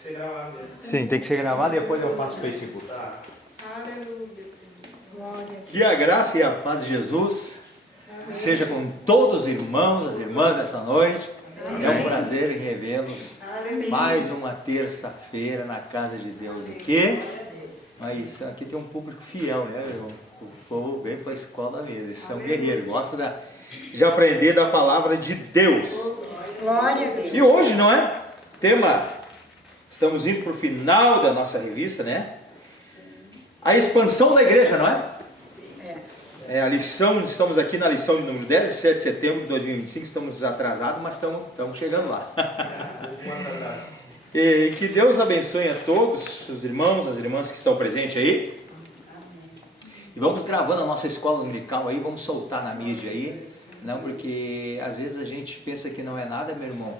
ser gravado mesmo. Sim, tem que ser gravado e depois eu passo para o Facebook. Tá. Aleluia, Senhor. Glória. Que a graça e a paz de Jesus seja com todos os irmãos, as irmãs nessa noite. Amém. É um prazer revê-los Aleluia. mais uma terça-feira na casa de Deus aqui. Mas aqui tem um público fiel, né? O povo vem para a escola mesmo, eles são guerreiros, gostam de aprender da palavra de Deus. Glória a Deus. E hoje, não é? Tema, estamos indo para o final da nossa revista, né? A expansão da igreja, não é? É a lição, estamos aqui na lição de número 10, de 7 de setembro de 2025, estamos atrasados, mas estamos chegando lá. E que Deus abençoe a todos os irmãos, as irmãs que estão presentes aí. E vamos gravando a nossa escola dominical aí, vamos soltar na mídia aí. Não, porque às vezes a gente pensa que não é nada, meu irmão,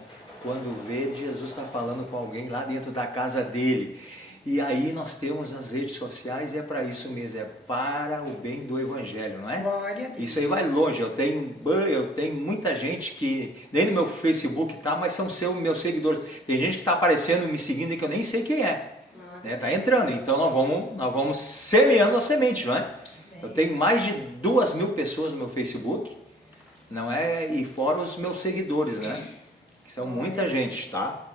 quando vê Jesus está falando com alguém lá dentro da casa dele. E aí nós temos as redes sociais, e é para isso mesmo, é para o bem do evangelho, não é? Glória a Deus. Isso aí vai longe. Eu tenho muita gente que nem no meu Facebook tá, mas são meus seguidores. Tem gente que está aparecendo, me seguindo, e que eu nem sei quem é, né? Tá entrando. Então nós vamos semeando a semente, não é? Eu tenho mais de 2.000 pessoas no meu Facebook, não é? E fora os meus seguidores, né? Que são muita gente, tá?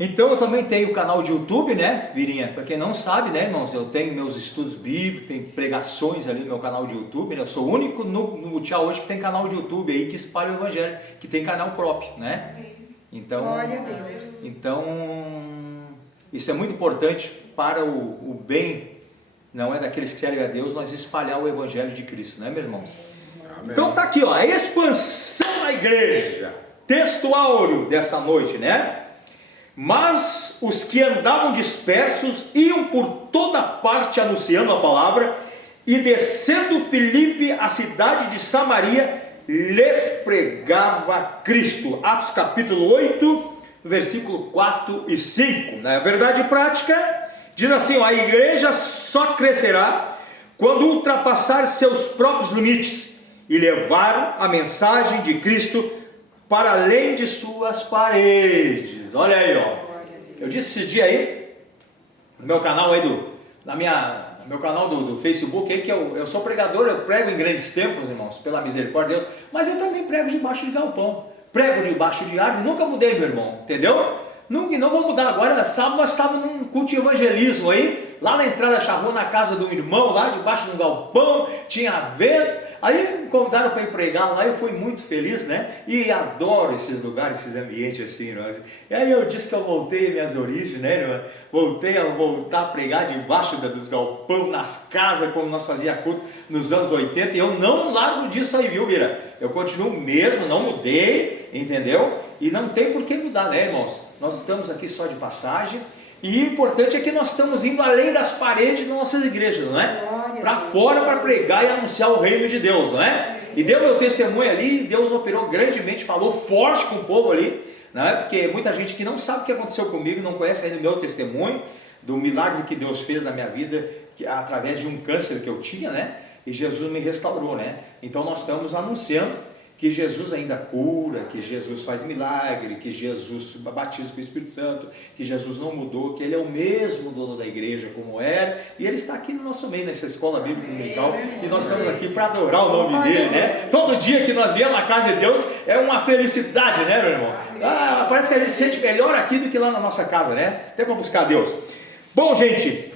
Então eu também tenho o canal de YouTube, né, Virinha? Para quem não sabe, né, irmãos, eu tenho meus estudos bíblicos, tem pregações ali no meu canal de YouTube, né? Eu sou o único no Tchau hoje que tem canal de YouTube aí, que espalha o evangelho, que tem canal próprio, né? Então, Glória a Deus. então isso é muito importante para o bem, não é, daqueles que servem a Deus, nós espalhar o evangelho de Cristo, né, meus irmãos? Amém. Então tá aqui, ó, a expansão da igreja, texto áureo dessa noite, né? Mas os que andavam dispersos iam por toda parte anunciando a palavra, e descendo Filipe à cidade de Samaria, lhes pregava Cristo. Atos capítulo 8, versículo 4 e 5. Na verdade prática, diz assim, ó, a igreja só crescerá quando ultrapassar seus próprios limites e levar a mensagem de Cristo para além de suas paredes. Olha aí, ó. Eu disse esse dia aí, no meu canal aí meu canal do Facebook aí, que eu sou pregador, eu prego em grandes templos, irmãos, pela misericórdia de Deus, mas eu também prego debaixo de galpão, prego debaixo de árvore, nunca mudei, meu irmão, entendeu? Não vou mudar. Agora, sábado nós estávamos num culto de evangelismo aí, lá na entrada da Charrua, na casa do irmão, lá debaixo do galpão, tinha vento. Aí me convidaram para ir pregar lá, eu fui muito feliz, né? E adoro esses lugares, esses ambientes assim, né? E aí eu disse que eu voltei às minhas origens, né? Voltei a pregar debaixo dos galpões, nas casas, como nós fazíamos culto nos anos 80, e eu não largo disso aí, viu, Mira? Eu continuo mesmo, não mudei, entendeu? E não tem por que mudar, né, irmãos? Nós estamos aqui só de passagem. E o importante é que nós estamos indo além das paredes das nossas igrejas, não é? Para fora, para pregar e anunciar o reino de Deus, não é? E deu meu testemunho ali, Deus operou grandemente, falou forte com o povo ali, não é? Porque muita gente que não sabe o que aconteceu comigo, não conhece ainda o meu testemunho, do milagre que Deus fez na minha vida, através de um câncer que eu tinha, né? E Jesus me restaurou, né? Então nós estamos anunciando que Jesus ainda cura, que Jesus faz milagre, que Jesus batiza com o Espírito Santo, que Jesus não mudou, que Ele é o mesmo dono da igreja como era, e Ele está aqui no nosso meio, nessa escola bíblica dominical, e nós estamos aqui para adorar o nome dEle, né? Todo dia que nós viemos na casa de Deus é uma felicidade, né, meu irmão? Parece que a gente se sente melhor aqui do que lá na nossa casa, né? Até para buscar Deus. Bom, gente,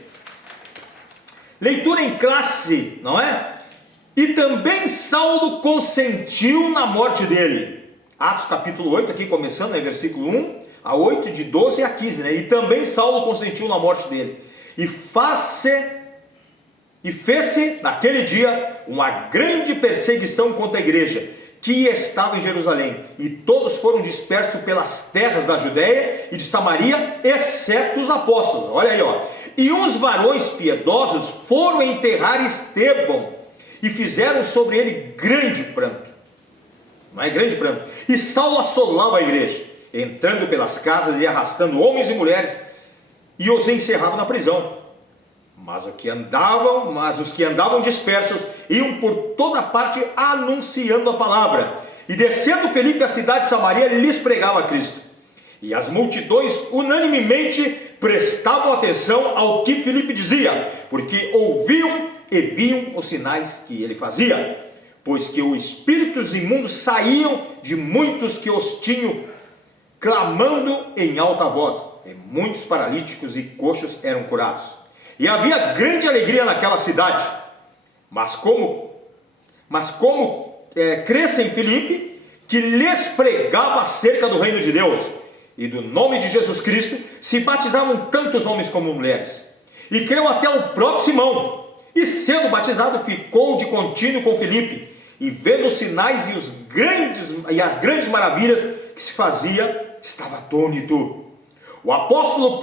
leitura em classe, não é? E também Saulo consentiu na morte dele. Atos capítulo 8, aqui começando, né, versículo 1 a 8, de 12 a 15, né? E também Saulo consentiu na morte dele. E fez-se naquele dia uma grande perseguição contra a igreja que estava em Jerusalém. E todos foram dispersos pelas terras da Judéia e de Samaria, exceto os apóstolos. Olha aí, ó. E uns varões piedosos foram enterrar Estevão, e fizeram sobre ele grande pranto. Não é grande pranto. E Saulo assolava a igreja, entrando pelas casas e arrastando homens e mulheres, e os encerrava na prisão. Mas os que andavam dispersos iam por toda parte anunciando a palavra. E descendo Filipe à cidade de Samaria, lhes pregava a Cristo. E as multidões unanimemente prestavam atenção ao que Filipe dizia, porque ouviam e viam os sinais que ele fazia, pois que os espíritos imundos saíam de muitos que os tinham, clamando em alta voz, e muitos paralíticos e coxos eram curados. E havia grande alegria naquela cidade. Mas como cresce em Filipe, que lhes pregava acerca do reino de Deus e do nome de Jesus Cristo, se batizavam tantos homens como mulheres. E creu até o próprio Simão, e sendo batizado ficou de contínuo com Filipe, e vendo os sinais e as grandes maravilhas que se fazia, estava atônito. Os apóstolos,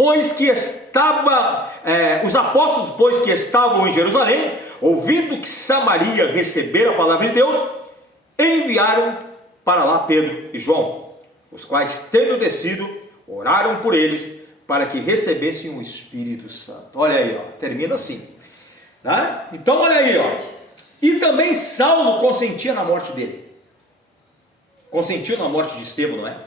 pois, que estavam em Jerusalém, ouvindo que Samaria recebera a palavra de Deus, enviaram para lá Pedro e João, os quais, tendo descido, oraram por eles, para que recebessem o Espírito Santo. Olha aí, ó, termina assim, né? Então olha aí, ó. E também Saulo consentia na morte dele, consentiu na morte de Estevão, não é?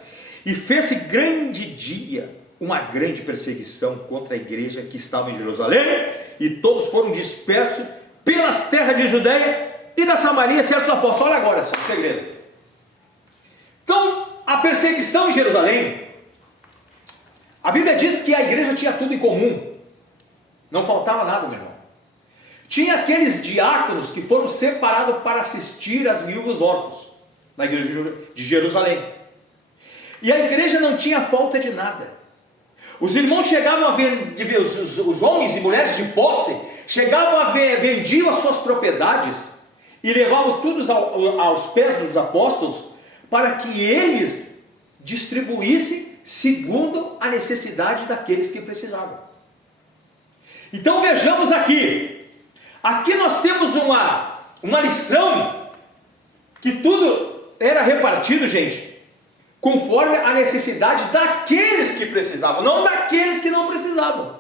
E fez-se grande dia, uma grande perseguição contra a igreja que estava em Jerusalém, e todos foram dispersos pelas terras de Judeia e da Samaria, certos apóstolos. Olha agora, esse é o segredo. Então, a perseguição em Jerusalém, a Bíblia diz que a igreja tinha tudo em comum, não faltava nada, meu irmão. Tinha aqueles diáconos que foram separados para assistir às viúvas órfãos na igreja de Jerusalém, e a igreja não tinha falta de nada. Os irmãos chegavam a vender, os homens e mulheres de posse, chegavam a vendiam as suas propriedades e levavam tudo aos pés dos apóstolos, para que eles distribuíssem segundo a necessidade daqueles que precisavam. Então vejamos aqui nós temos uma lição, que tudo era repartido, gente, conforme a necessidade daqueles que precisavam, não daqueles que não precisavam.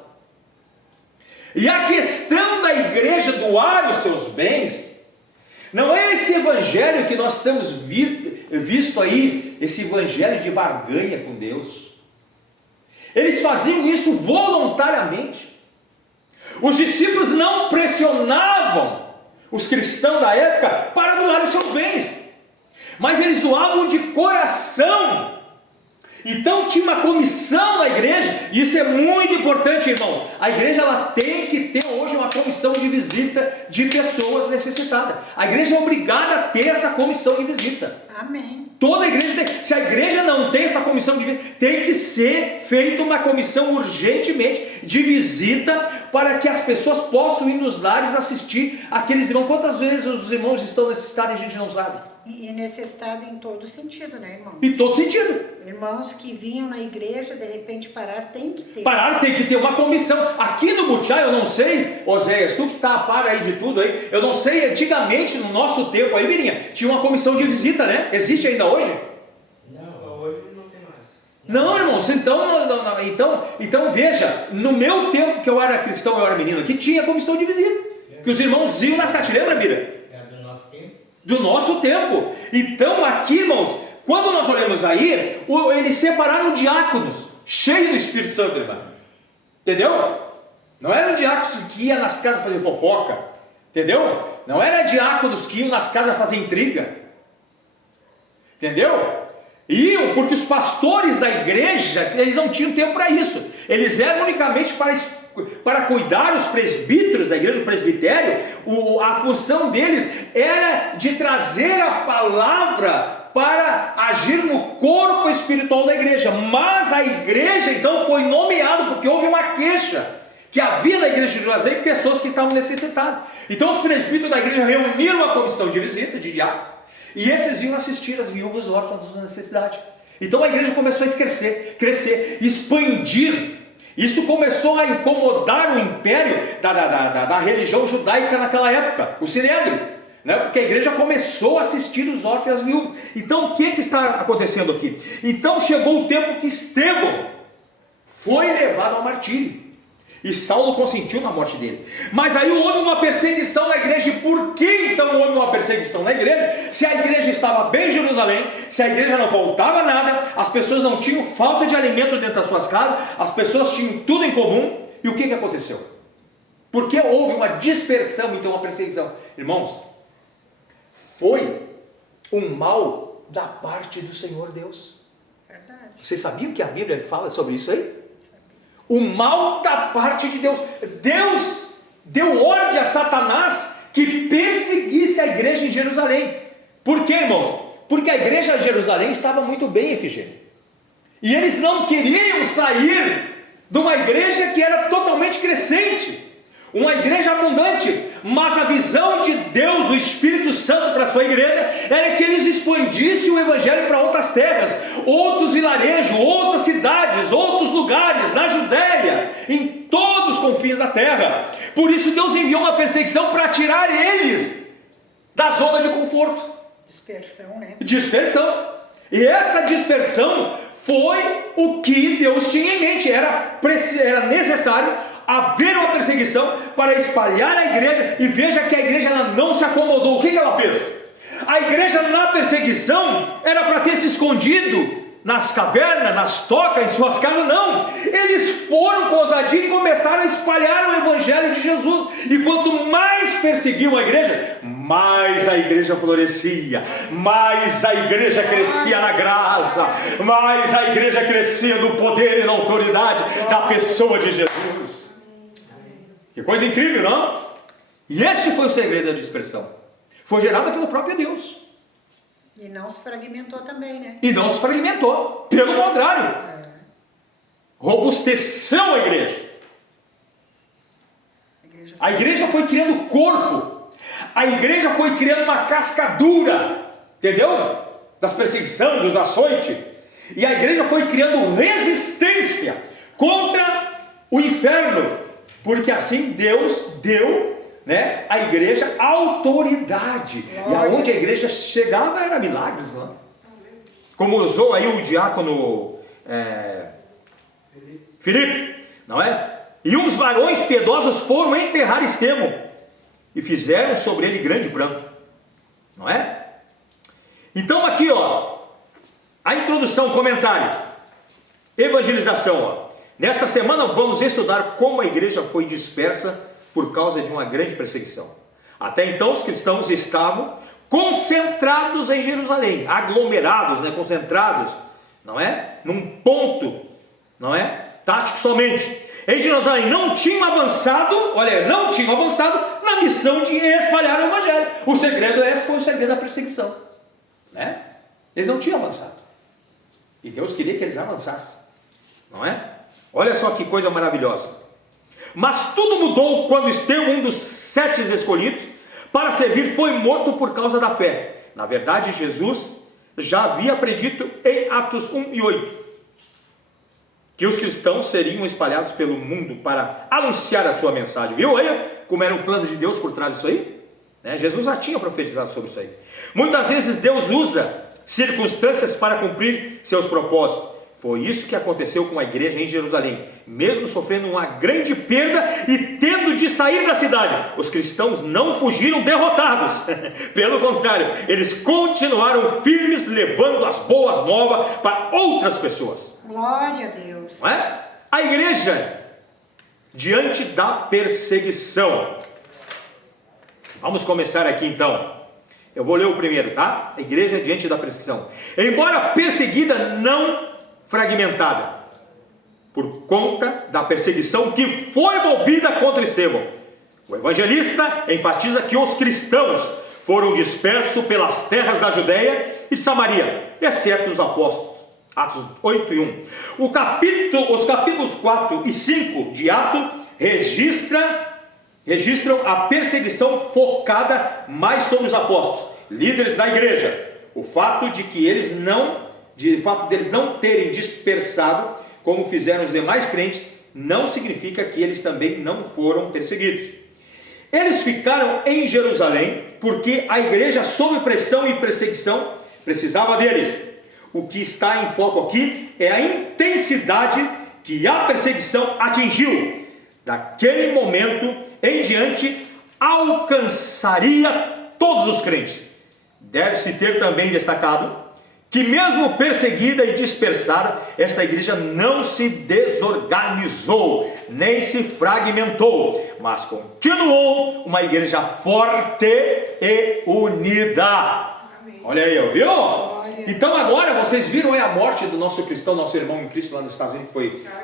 E a questão da igreja doar os seus bens, não é esse evangelho que nós temos visto aí, esse evangelho de barganha com Deus. Eles faziam isso voluntariamente. Os discípulos não pressionavam os cristãos da época para doar os seus bens, mas eles doavam de coração. Então tinha uma comissão na igreja, e isso é muito importante, irmãos. A igreja ela tem que ter hoje uma comissão de visita de pessoas necessitadas. A igreja é obrigada a ter essa comissão de visita. Amém. Toda igreja tem. Se a igreja não tem essa comissão de visita, tem que ser feita uma comissão urgentemente de visita, para que as pessoas possam ir nos lares assistir aqueles irmãos. Quantas vezes os irmãos estão necessitados e a gente não sabe? E necessitado em todo sentido, né, irmão? Em todo sentido. Irmãos que vinham na igreja, de repente parar, tem que ter. Parar tem que ter uma comissão. Aqui no Butiá, eu não sei, Oséias, tu que tá a par aí de tudo aí, eu não sei, antigamente, no nosso tempo aí, Mirinha, tinha uma comissão de visita, né? Existe ainda hoje? Não, hoje não tem mais. Não, irmãos, então veja, no meu tempo que eu era cristão, eu era menino aqui, tinha comissão de visita, que os irmãos iam nas casas, lembra, Mira? É do nosso tempo. Do nosso tempo. Então aqui, irmãos, quando nós olhamos aí, eles separaram diáconos, cheios do Espírito Santo, irmão. Entendeu? Não eram diáconos que iam nas casas fazer fofoca, entendeu? Não eram diáconos que iam nas casas fazer intriga, entendeu? Iam porque os pastores da igreja, eles não tinham tempo para isso. Eles eram unicamente para cuidar os presbíteros da igreja, o presbitério. A função deles era de trazer a palavra para agir no corpo espiritual da igreja. Mas a igreja então foi nomeada porque houve uma queixa que havia na igreja de Jerusalém pessoas que estavam necessitadas. Então os presbíteros da igreja reuniram uma comissão de visita de diáconos, e esses iam assistir as viúvas órfãs da necessidade. Então a igreja começou a crescer, expandir. Isso começou a incomodar o império da religião judaica naquela época, o Sinédrio, né? Porque a igreja começou a assistir os órfãos e as viúvas. Então o que está acontecendo aqui? Então chegou o tempo que Estevão foi levado ao martírio. E Saulo consentiu na morte dele. Mas aí houve uma perseguição na igreja. E por que então houve uma perseguição na igreja? Se a igreja estava bem em Jerusalém, se a igreja não faltava nada, as pessoas não tinham falta de alimento dentro das suas casas, as pessoas tinham tudo em comum. E o que aconteceu? Por que houve uma dispersão, então uma perseguição? Irmãos, foi um mal da parte do Senhor Deus. Verdade. Vocês sabiam que a Bíblia fala sobre isso aí? O mal da parte de Deus. Deus deu ordem a Satanás que perseguisse a igreja em Jerusalém. Por quê, irmãos? Porque a igreja de Jerusalém estava muito bem, Efigênia. E eles não queriam sair de uma igreja que era totalmente crescente, uma igreja abundante, mas a visão de Deus, do Espírito Santo para a sua igreja, era que eles expandissem o evangelho para outras terras, outros vilarejos, outras cidades, outros lugares, na Judéia, em todos os confins da terra. Por isso Deus enviou uma perseguição para tirar eles da zona de conforto. Dispersão, né? Dispersão. E essa dispersão foi o que Deus tinha em mente. Era necessário haver uma perseguição para espalhar a igreja. E veja que a igreja ela não se acomodou. O que ela fez? A igreja na perseguição era para ter se escondido nas cavernas, nas tocas, em suas casas. Não, eles foram com ousadia e começaram a espalhar o evangelho de Jesus. E quanto mais perseguiam a igreja, mais a igreja florescia, mais a igreja crescia na graça, mais a igreja crescia no poder e na autoridade da pessoa de Jesus. Que coisa incrível, não? E este foi o segredo da dispersão. Foi gerada pelo próprio Deus. E não se fragmentou também, né? E não se fragmentou, pelo contrário, robusteceu a igreja. A igreja foi criando corpo, a igreja foi criando uma cascadura, entendeu? Das perseguições, dos açoites, e a igreja foi criando resistência contra o inferno, porque assim Deus deu, né, a igreja autoridade. E aonde a igreja chegava era milagres, não? Como usou aí o diácono Filipe, não é? E uns varões piedosos foram enterrar Estevão e fizeram sobre ele grande pranto, não é? Então aqui, ó, a introdução, comentário, evangelização, ó. Nesta semana vamos estudar como a igreja foi dispersa por causa de uma grande perseguição. Até então os cristãos estavam concentrados em Jerusalém, aglomerados, né, concentrados, não é? Num ponto, não é? Tático somente. Em Jerusalém não tinham avançado, olha, não tinham avançado na missão de espalhar o evangelho. O segredo esse foi o segredo da perseguição, né? Eles não tinham avançado. E Deus queria que eles avançassem, não é? Olha só que coisa maravilhosa. Mas tudo mudou quando Estevão, um dos 7 escolhidos para servir, foi morto por causa da fé. Na verdade, Jesus já havia predito em Atos 1 e 8 que os cristãos seriam espalhados pelo mundo para anunciar a sua mensagem. Viu aí como era o plano de Deus por trás disso aí? Né? Jesus já tinha profetizado sobre isso aí. Muitas vezes Deus usa circunstâncias para cumprir seus propósitos. Foi isso que aconteceu com a igreja em Jerusalém. Mesmo sofrendo uma grande perda e tendo de sair da cidade, os cristãos não fugiram derrotados. Pelo contrário, eles continuaram firmes, levando as boas novas para outras pessoas. Glória a Deus. Não é? A igreja, diante da perseguição. Vamos começar aqui então. Eu vou ler o primeiro, tá? A igreja diante da perseguição. Embora perseguida, não fragmentada, por conta da perseguição que foi movida contra Estevão. O evangelista enfatiza que os cristãos foram dispersos pelas terras da Judéia e Samaria, exceto os apóstolos. Atos 8 e 1. Os capítulos 4 e 5 de Atos registram a perseguição focada mais sobre os apóstolos, líderes da igreja. O fato deles não terem dispersado, como fizeram os demais crentes, não significa que eles também não foram perseguidos. Eles ficaram em Jerusalém porque a igreja, sob pressão e perseguição, precisava deles. O que está em foco aqui é a intensidade que a perseguição atingiu. daquele momento em diante, alcançaria todos os crentes. Deve-se ter também destacado que mesmo perseguida e dispersada, esta igreja não se desorganizou, nem se fragmentou, mas continuou uma igreja forte e unida. Amém. Olha aí, viu? Glória. Então agora vocês viram aí a morte do nosso cristão, nosso irmão em Cristo lá nos Estados Unidos,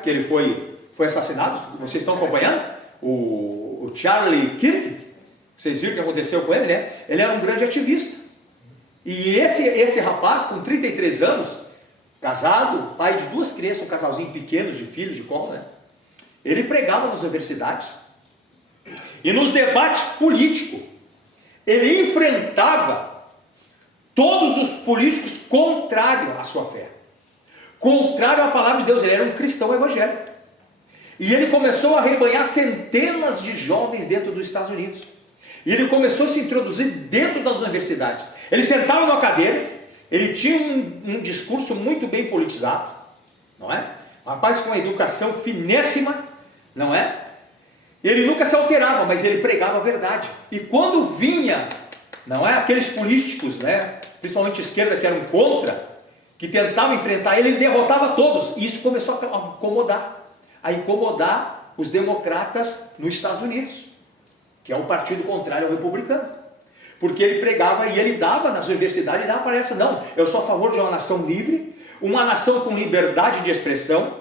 que ele foi assassinado? Vocês estão acompanhando? O Charlie Kirk, vocês viram o que aconteceu com ele, né? Ele era um grande ativista. E esse rapaz, com 33 anos, casado, pai de 2 crianças, um casalzinho pequeno de filhos de colo, né? Ele pregava nas universidades e nos debates políticos. Ele enfrentava todos os políticos contrários à sua fé, contrário à palavra de Deus. Ele era um cristão evangélico. E ele começou a arrebanhar centenas de jovens dentro dos Estados Unidos. E ele começou a se introduzir dentro das universidades. Ele sentava numa cadeira, ele tinha um discurso muito bem politizado, não é? Um rapaz com uma educação finésima, não é? Ele nunca se alterava, mas ele pregava a verdade. E quando vinha, não é? Aqueles políticos, né? Principalmente esquerda, que eram contra, que tentavam enfrentar ele, ele derrotava todos. E isso começou a incomodar os democratas nos Estados Unidos, que é o partido contrário ao republicano. Porque ele pregava e ele dava nas universidades, ele dava para essa, não, eu sou a favor de uma nação livre, uma nação com liberdade de expressão.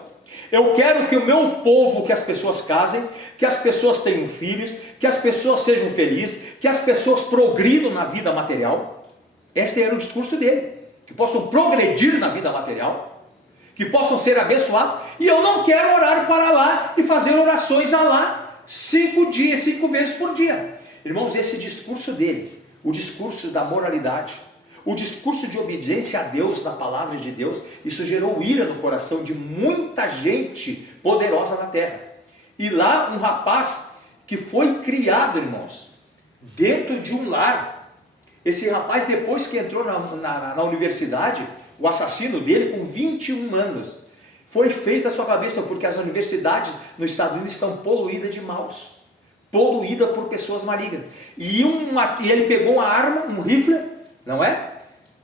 Eu quero que o meu povo, que as pessoas casem, que as pessoas tenham filhos, que as pessoas sejam felizes, que as pessoas progridam na vida material. Esse era o discurso dele, que possam progredir na vida material, que possam ser abençoados. E eu não quero orar para lá e fazer orações a lá 5 vezes por dia. Irmãos, esse discurso dele, o discurso da moralidade, o discurso de obediência a Deus, na palavra de Deus, isso gerou ira no coração de muita gente poderosa na terra. E lá um rapaz que foi criado, irmãos, dentro de um lar. Esse rapaz, depois que entrou na universidade, o assassino dele com 21 anos, foi feita a sua cabeça, porque as universidades nos Estados Unidos estão poluídas de maus, poluída por pessoas malignas. E ele pegou uma arma, um rifle, não é?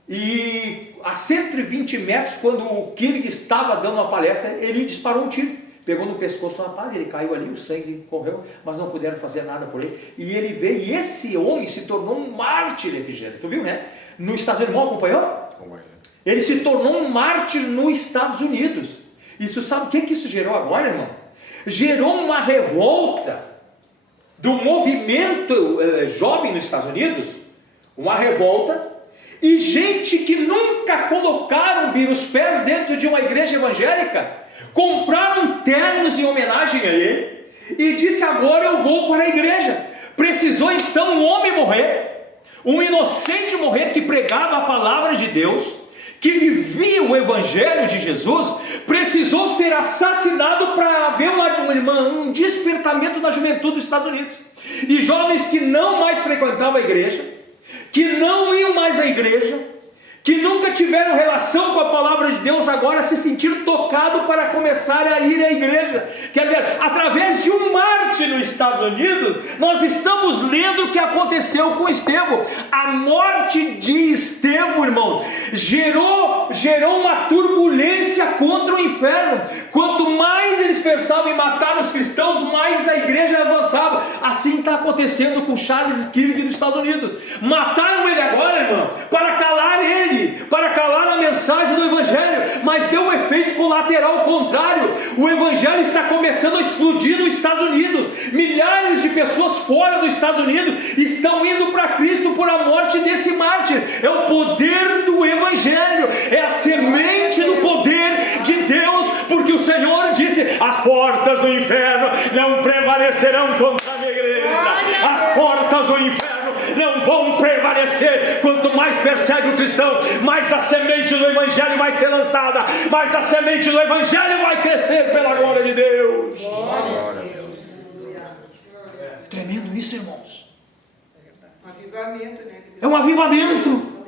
E a 120 metros, quando o Kirk estava dando uma palestra, ele disparou um tiro, pegou no pescoço do rapaz, ele caiu ali, o sangue correu, mas não puderam fazer nada por ele. E ele veio, e esse homem se tornou um mártir evangélico. Tu viu, né? Nos Estados Unidos, irmão, acompanhou? Ele se tornou um mártir nos Estados Unidos. Isso, sabe o que isso gerou agora, irmão? Gerou uma revolta do movimento jovem nos Estados Unidos, uma revolta, e gente que nunca colocaram os pés dentro de uma igreja evangélica, compraram ternos em homenagem a ele, e disse, agora eu vou para a igreja. Precisou então um homem morrer, um inocente morrer, que pregava a palavra de Deus, que vivia o evangelho de Jesus, precisou ser assassinado para haver um despertamento na juventude dos Estados Unidos. E jovens que não mais frequentavam a igreja, que não iam mais à igreja, que nunca tiveram relação com a palavra de Deus, agora se sentiram tocados para começar a ir à igreja. Quer dizer, através de um mártir nos Estados Unidos, nós estamos lendo o que aconteceu com Estevão. A morte de Estevão, irmão, gerou uma turbulência contra o inferno. Quanto mais eles pensavam em matar os cristãos, mais a igreja avançava. Assim está acontecendo com Charles Kirk dos Estados Unidos. Mataram ele agora, irmão, para calar ele, para calar a mensagem do evangelho, mas deu um efeito colateral contrário. O evangelho está começando a explodir nos Estados Unidos. Milhares de pessoas fora dos Estados Unidos estão indo para Cristo por a morte desse mártir. É o poder do evangelho, é a semente do poder de Deus, porque o Senhor disse, as portas do inferno não prevalecerão contra a minha igreja. As portas do inferno não vão prevalecer. Quanto mais persegue o cristão, mais a semente do evangelho vai ser lançada, mais a semente do evangelho vai crescer pela glória de Deus. Glória a Deus. Tremendo isso, irmãos. Um avivamento, né? É um avivamento.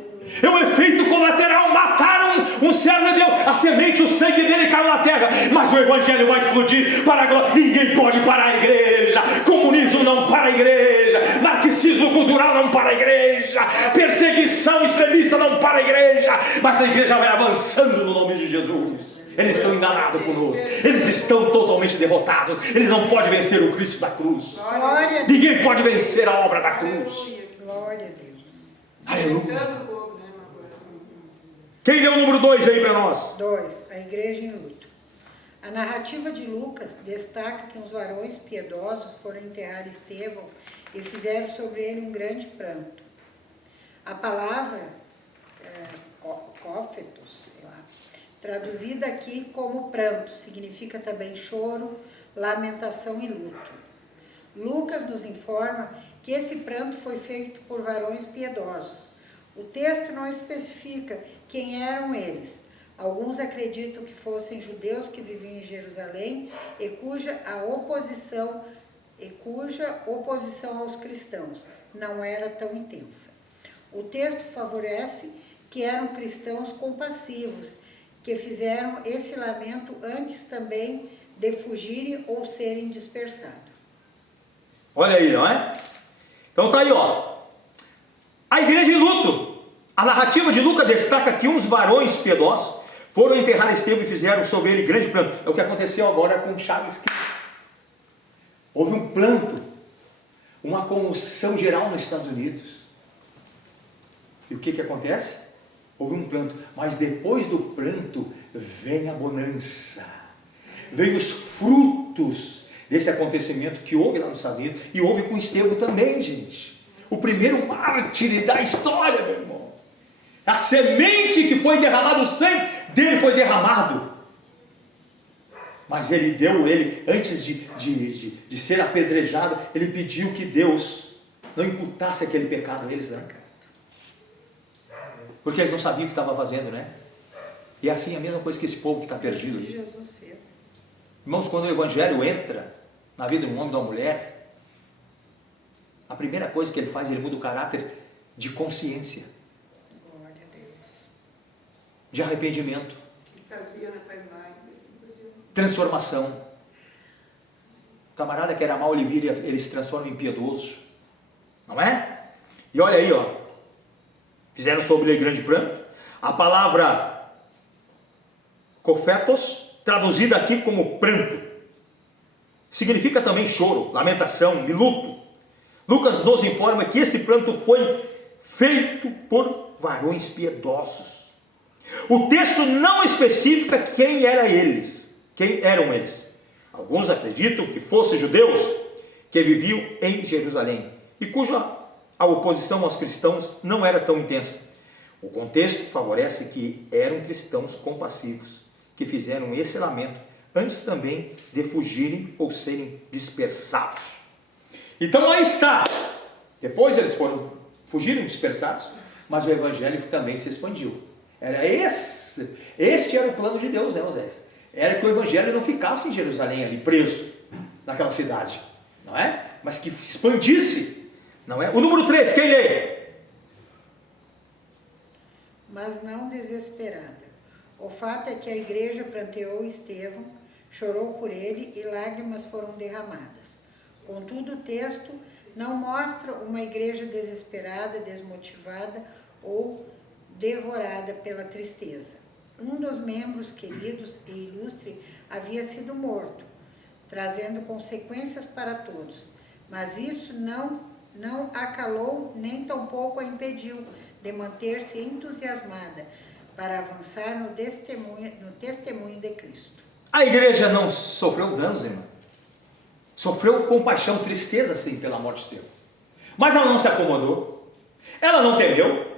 É um efeito colateral. Mataram um servo de Deus, a semente, o sangue dele caiu na terra, mas o evangelho vai explodir para a glória. Ninguém pode parar a igreja. Comunismo não para a igreja, marxismo cultural não para a igreja, perseguição extremista não para a igreja, mas a igreja vai avançando no nome de Jesus. Eles estão enganados conosco, eles estão totalmente derrotados, eles não podem vencer o Cristo da cruz. Glória a Deus. Ninguém pode vencer a obra da cruz. Glória a Deus. Aleluia. Quem deu o número 2 aí para nós? 2. A igreja em luto. A narrativa de Lucas destaca que os varões piedosos foram enterrar Estevão e fizeram sobre ele um grande pranto. A palavra cófetos, traduzida aqui como pranto, significa também choro, lamentação e luto. Lucas nos informa que esse pranto foi feito por varões piedosos. O texto não especifica quem eram eles. Alguns acreditam que fossem judeus que viviam em Jerusalém e cuja oposição aos cristãos não era tão intensa. O texto favorece que eram cristãos compassivos, que fizeram esse lamento antes também de fugirem ou serem dispersados. Olha aí, não é? Então tá aí, ó. A igreja em luto. A narrativa de Lucas destaca que uns varões piedosos foram enterrar Estevão e fizeram sobre ele grande pranto. É o que aconteceu agora com Charles King. Houve um pranto, uma comoção geral nos Estados Unidos. E o que acontece? Houve um pranto, mas depois do pranto vem a bonança, vem os frutos desse acontecimento que houve lá nos Estados Unidos, e houve com Estevão também, gente. O primeiro mártir da história, meu irmão. A semente que foi derramada, o sangue dele foi derramado. Mas ele antes de ser apedrejado, ele pediu que Deus não imputasse aquele pecado a eles, né? Porque eles não sabiam o que estava fazendo, né? E é assim a mesma coisa que esse povo que está perdido ali. Jesus fez. Irmãos, quando o evangelho entra na vida de um homem e de uma mulher, a primeira coisa que ele faz, ele muda o caráter de consciência, Glória a Deus. de arrependimento, Ele fazia, não faz mais. transformação. O camarada que era mau, ele se transforma em piedoso, não é? E olha aí, ó. Fizeram sobre ele grande pranto. A palavra cofetos, traduzida aqui como pranto, significa também choro, lamentação e luto. Lucas nos informa que esse pranto foi feito por varões piedosos. O texto não especifica quem eram eles. Alguns acreditam que fossem judeus que viviam em Jerusalém e cuja a oposição aos cristãos não era tão intensa. O contexto favorece que eram cristãos compassivos, que fizeram esse lamento antes também de fugirem ou serem dispersados. Então aí está. Depois eles fugiram dispersados, mas o evangelho também se expandiu. Este era o plano de Deus, né, Osés? Era que o evangelho não ficasse em Jerusalém ali, preso, naquela cidade, não é? Mas que se expandisse. Não é? O número 3, quem lê? Mas não desesperada. O fato é que a igreja pranteou Estevão, chorou por ele e lágrimas foram derramadas. Contudo, o texto não mostra uma igreja desesperada, desmotivada ou devorada pela tristeza. Um dos membros queridos e ilustre havia sido morto, trazendo consequências para todos. Mas isso não acalou nem tampouco a impediu de manter-se entusiasmada para avançar no testemunho de Cristo. A igreja não sofreu danos, irmão. Sofreu compaixão, tristeza, sim, pela morte de Estevão. Mas ela não se acomodou, ela não temeu,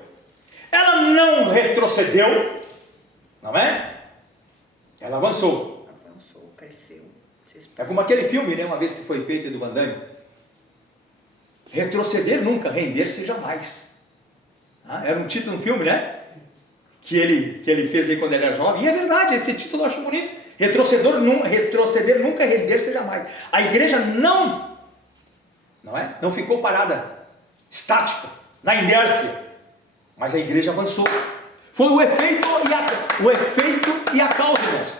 ela não retrocedeu, não é? Ela avançou. Avançou, cresceu. É como aquele filme, né, uma vez que foi feito do Van Damme. Retroceder nunca, render-se jamais. Era um título no filme, né? Que ele fez aí quando ele era jovem. E é verdade, esse título eu acho bonito. Retroceder nunca, render-se jamais. A igreja não ficou parada, estática, na inércia. Mas a igreja avançou. Foi o efeito e a causa, irmãos.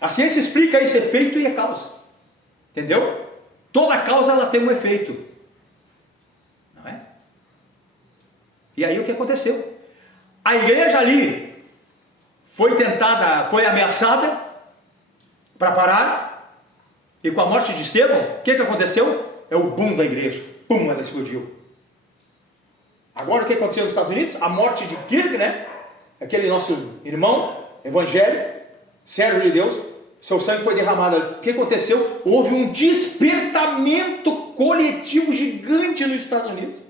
A ciência explica isso, efeito e a causa. Entendeu? Toda causa ela tem um efeito. Não é? E aí o que aconteceu? A igreja ali foi ameaçada para parar. E com a morte de Estevão, o que aconteceu? É o boom da igreja. Pum, ela explodiu. Agora o que aconteceu nos Estados Unidos? A morte de Kirk, né? Aquele nosso irmão evangélico, servo de Deus, seu sangue foi derramado. O que aconteceu? Houve um despertamento coletivo gigante nos Estados Unidos.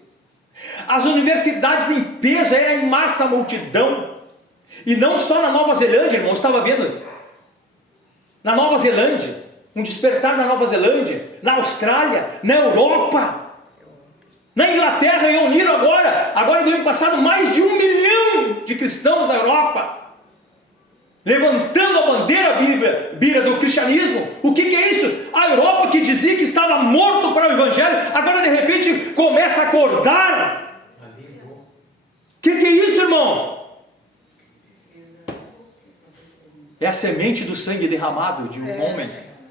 As universidades em peso, era em massa a multidão. E não só na Nova Zelândia, irmão, eu estava vendo. Na Nova Zelândia, um despertar na Nova Zelândia, na Austrália, na Europa. Na Inglaterra reuniram agora no ano passado, mais de 1 milhão de cristãos na Europa, levantando a bandeira bíblia do cristianismo. O que é isso? A Europa que dizia que estava morto para o evangelho, agora de repente começa a acordar. O que é isso, irmão? É a semente do sangue derramado de um homem.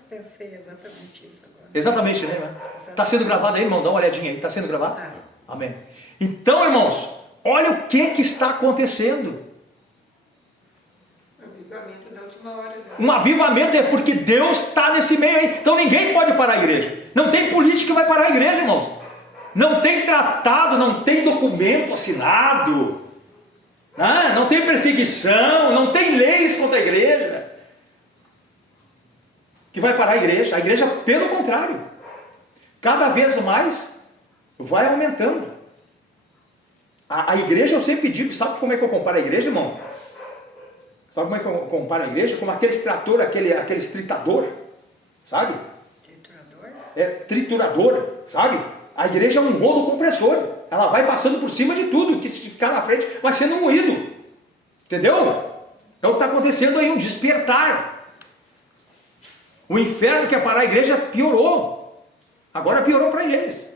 Pensei exatamente isso agora. Exatamente, né? Está sendo gravado aí, irmão? Dá uma olhadinha aí. Está sendo gravado? Tá. Amém. Então, irmãos, olha o que está acontecendo. Avivamento da última hora. Né? Um avivamento é porque Deus está nesse meio aí. Então ninguém pode parar a igreja. Não tem político que vai parar a igreja, irmãos. Não tem tratado, não tem documento assinado. Não tem perseguição, não tem leis contra a igreja que vai parar a igreja. A igreja, pelo contrário, cada vez mais vai aumentando. A igreja, eu sempre digo, sabe como é que eu comparo a igreja, irmão? Sabe como é que eu comparo a igreja? Como aquele extrator, aquele tritador, sabe? Triturador? É, triturador, sabe? A igreja é um rolo compressor. Ela vai passando por cima de tudo, que se ficar na frente vai sendo moído. Entendeu? É o que está acontecendo aí, um despertar. O inferno que é parar a igreja piorou. Agora piorou para eles.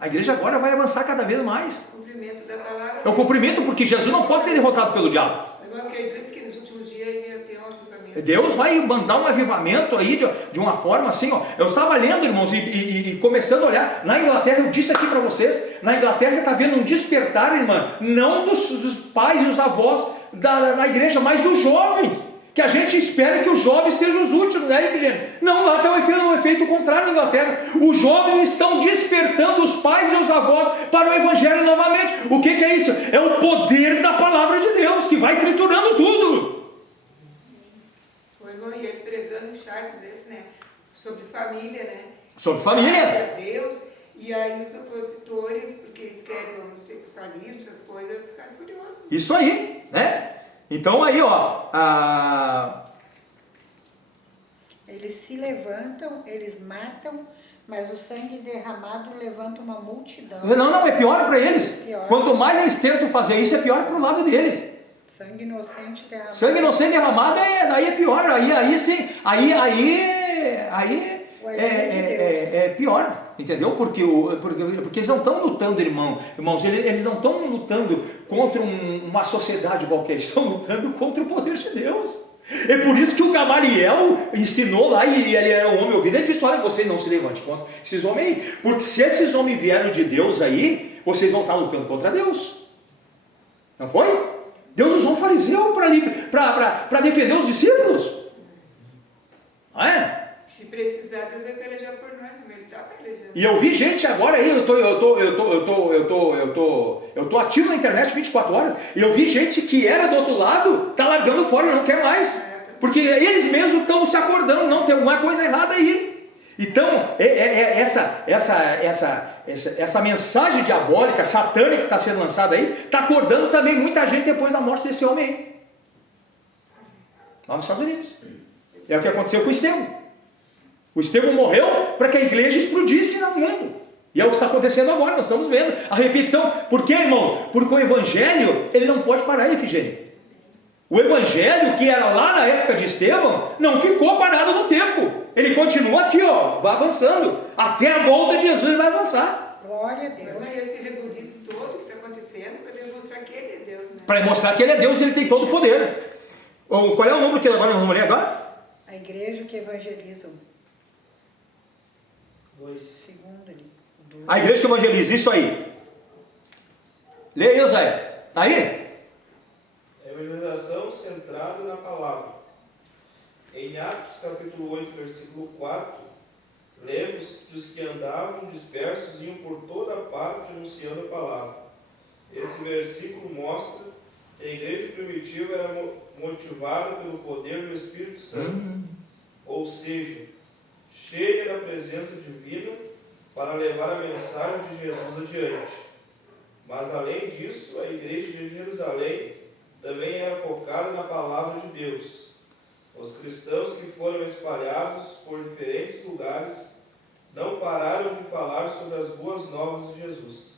A igreja agora vai avançar cada vez mais. Cumprimento da palavra. É o cumprimento, porque Jesus não pode ser derrotado pelo diabo. Porque ele disse que nos últimos dias ia ter um avivamento. Deus vai mandar um avivamento aí de uma forma assim, ó. Eu estava lendo, irmãos, e começando a olhar. Na Inglaterra, eu disse aqui para vocês, na Inglaterra está havendo um despertar, irmã, não dos pais e os avós da igreja, mas dos jovens. Que a gente espera que os jovens sejam os últimos, né, Efigênio? Não, lá está um efeito contrário na Inglaterra. Os jovens estão despertando os pais e os avós para o evangelho novamente. O que é isso? É o poder da palavra de Deus, que vai triturando tudo. Foi bom, e ele pregando um charco desse, né? Sobre família, né? Sobre família. Glória a Deus. E aí os opositores, porque eles querem homossexualismo, essas coisas, ficaram furiosos. Isso aí, né? Então aí, ó, Eles se levantam, eles matam, mas o sangue derramado levanta uma multidão. Não, é pior para eles. Pior. Quanto mais eles tentam fazer isso, é pior para o lado deles. Sangue inocente derramado. Sangue inocente derramado, daí é pior. Aí sim, aí é pior. Entendeu? Porque eles não estão lutando, irmãos, eles não estão lutando contra uma sociedade qualquer, eles estão lutando contra o poder de Deus. É por isso que o Gamaliel ensinou lá, e ele era um homem ouvido, ele disse: olha, você não se levante contra esses homens aí, porque se esses homens vieram de Deus aí, vocês vão estar lutando contra Deus. Não foi? Deus usou um fariseu para defender os discípulos. Não é? Se precisar, Deus vai pelejar por nós, como ele está pelejando. E eu vi gente agora aí, eu tô ativo na internet 24 horas, e eu vi gente que era do outro lado, tá largando fora e não quer mais. Porque eles mesmos estão se acordando, não, tem alguma coisa errada aí. Então, essa mensagem diabólica, satânica que está sendo lançada aí, está acordando também muita gente depois da morte desse homem aí. Lá nos Estados Unidos. É o que aconteceu com o Estevão. O Estevão morreu para que a igreja explodisse no mundo. E é o que está acontecendo agora, nós estamos vendo a repetição. Por quê, irmão? Porque o evangelho, ele não pode parar, Efigênio. O evangelho que era lá na época de Estevão, não ficou parado no tempo. Ele continua aqui, ó, vai avançando. Até a volta de Jesus ele vai avançar. Glória a Deus. Mas esse rebuliço todo que está acontecendo acontecendo para demonstrar que Ele é Deus, né? Para mostrar que Ele é Deus e Ele tem todo o poder. Qual é o número que agora nós vamos ler agora? A igreja que evangeliza. 2. Segundo ali. A igreja que evangeliza, isso aí. Lê aí, Zé. Está aí? Evangelização centrada na palavra. Em Atos capítulo 8, versículo 4, lemos que os que andavam dispersos iam por toda parte anunciando a palavra. Esse versículo mostra que a igreja primitiva era motivada pelo poder do Espírito Santo, ou seja, cheia da presença divina para levar a mensagem de Jesus adiante. Mas além disso, a igreja de Jerusalém também era focada na palavra de Deus. Os cristãos que foram espalhados por diferentes lugares não pararam de falar sobre as boas novas de Jesus.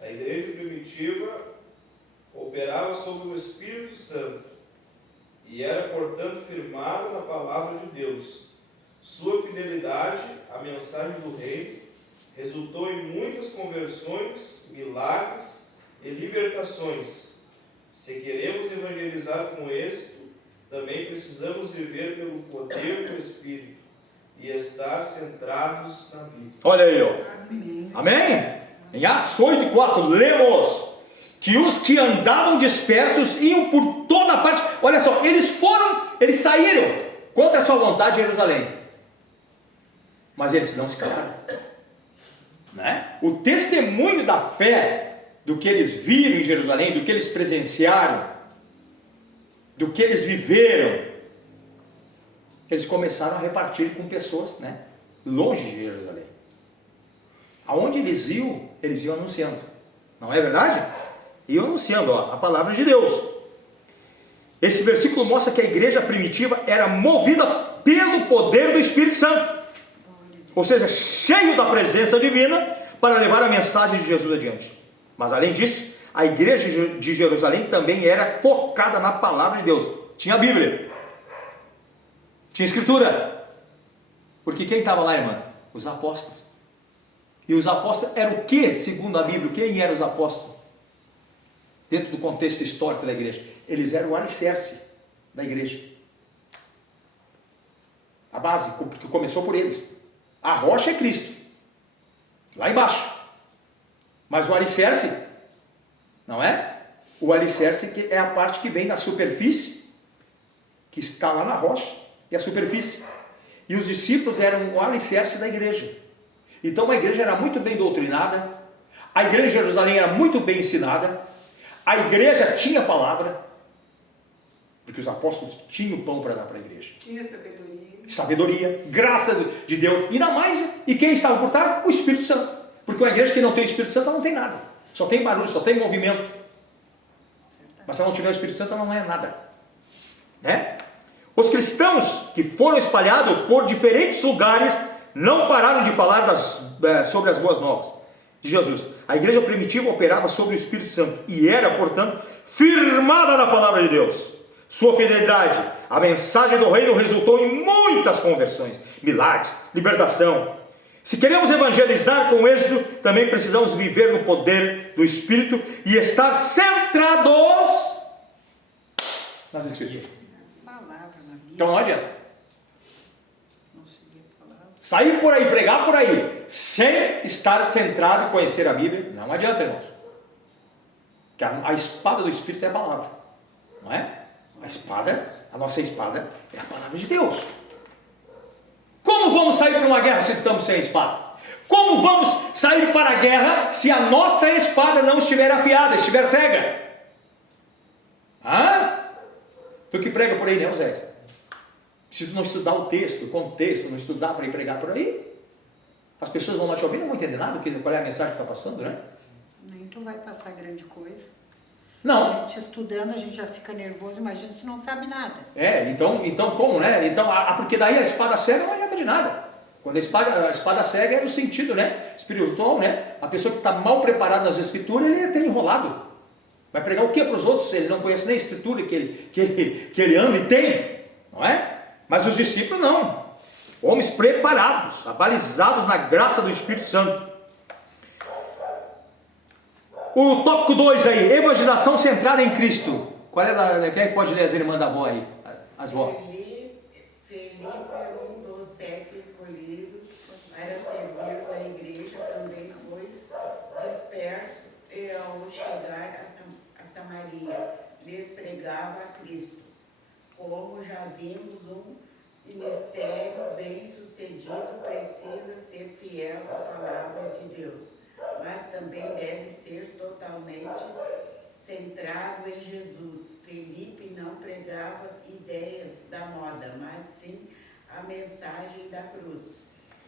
A igreja primitiva operava sob o Espírito Santo e era, portanto, firmada na palavra de Deus. Sua fidelidade à mensagem do reino resultou em muitas conversões, milagres e libertações. Se queremos evangelizar com êxito, também precisamos viver pelo poder do Espírito e estar centrados na Bíblia. Olha aí, ó. Amém. Amém? Em Atos 8:4, lemos que os que andavam dispersos iam por toda parte. Olha só, eles saíram contra a sua vontade de Jerusalém. Mas eles não se calaram. Né? O testemunho da fé, do que eles viram em Jerusalém, do que eles presenciaram, do que eles viveram, eles começaram a repartir com pessoas, né, longe de Jerusalém. Aonde eles iam anunciando. Não é verdade? Iam anunciando, ó, a palavra de Deus. Esse versículo mostra que a igreja primitiva era movida pelo poder do Espírito Santo. Ou seja, cheio da presença divina para levar a mensagem de Jesus adiante. Mas além disso, a igreja de Jerusalém também era focada na palavra de Deus. Tinha a Bíblia. Tinha Escritura. Porque quem estava lá, irmã? Os apóstolos. E os apóstolos eram o que, segundo a Bíblia? Quem eram os apóstolos? Dentro do contexto histórico da igreja. Eles eram o alicerce da igreja. A base, porque começou por eles. A rocha é Cristo. Lá embaixo. Mas o alicerce, não é? O alicerce que é a parte que vem da superfície, que está lá na rocha, e a superfície. E os discípulos eram o alicerce da igreja. Então a igreja era muito bem doutrinada, a igreja de Jerusalém era muito bem ensinada, a igreja tinha palavra, porque os apóstolos tinham pão para dar para a igreja. Tinha sabedoria. Sabedoria, graça de Deus, e ainda mais, e quem estava por trás? O Espírito Santo. Porque uma igreja que não tem o Espírito Santo, ela não tem nada. Só tem barulho, só tem movimento. Mas se ela não tiver o Espírito Santo, ela não é nada. Né? Os cristãos que foram espalhados por diferentes lugares não pararam de falar sobre as boas novas de Jesus. A igreja primitiva operava sobre o Espírito Santo e era, portanto, firmada na palavra de Deus. Sua fidelidade à mensagem do reino resultou em muitas conversões, milagres, libertação. Se queremos evangelizar com êxito, também precisamos viver no poder do Espírito e estar centrados nas Escrituras. Palavra na Bíblia. Então não adianta Não seguir a palavra. sair por aí, pregar por aí, sem estar centrado e conhecer a Bíblia. Não adianta, irmãos. Porque a espada do Espírito é a palavra, não é? A nossa espada é a palavra de Deus. Como vamos sair para uma guerra se estamos sem espada? Como vamos sair para a guerra se a nossa espada não estiver afiada, estiver cega? Tu que prega por aí, né, Zé? Se tu não estudar o texto, o contexto, não estudar para ir pregar por aí, as pessoas vão lá te ouvir, não vão entender nada, qual é a mensagem que está passando, né? Nem tu vai passar grande coisa. Não. A gente estudando, a gente já fica nervoso, imagina se não sabe nada. Então como, né? Então, porque daí a espada cega não adianta de nada. Quando a espada cega é no sentido, né, espiritual, né? A pessoa que está mal preparada nas escrituras, ele é até enrolado. Vai pregar o que para os outros se ele não conhece nem a escritura que ele anda e tem, não é? Mas os discípulos não. Homens preparados, abalizados na graça do Espírito Santo. O tópico 2 aí, evangelização centrada em Cristo. Qual é quem é que pode ler as irmãs da avó aí? As vó. Felipe é um dos 7 escolhidos para servir na igreja, também foi disperso e ao chegar a Samaria, lhes pregava a Cristo. Como já vimos, um ministério bem sucedido precisa ser fiel à palavra de Deus, mas também deve ser totalmente centrado em Jesus. Felipe não pregava ideias da moda, mas sim a mensagem da cruz.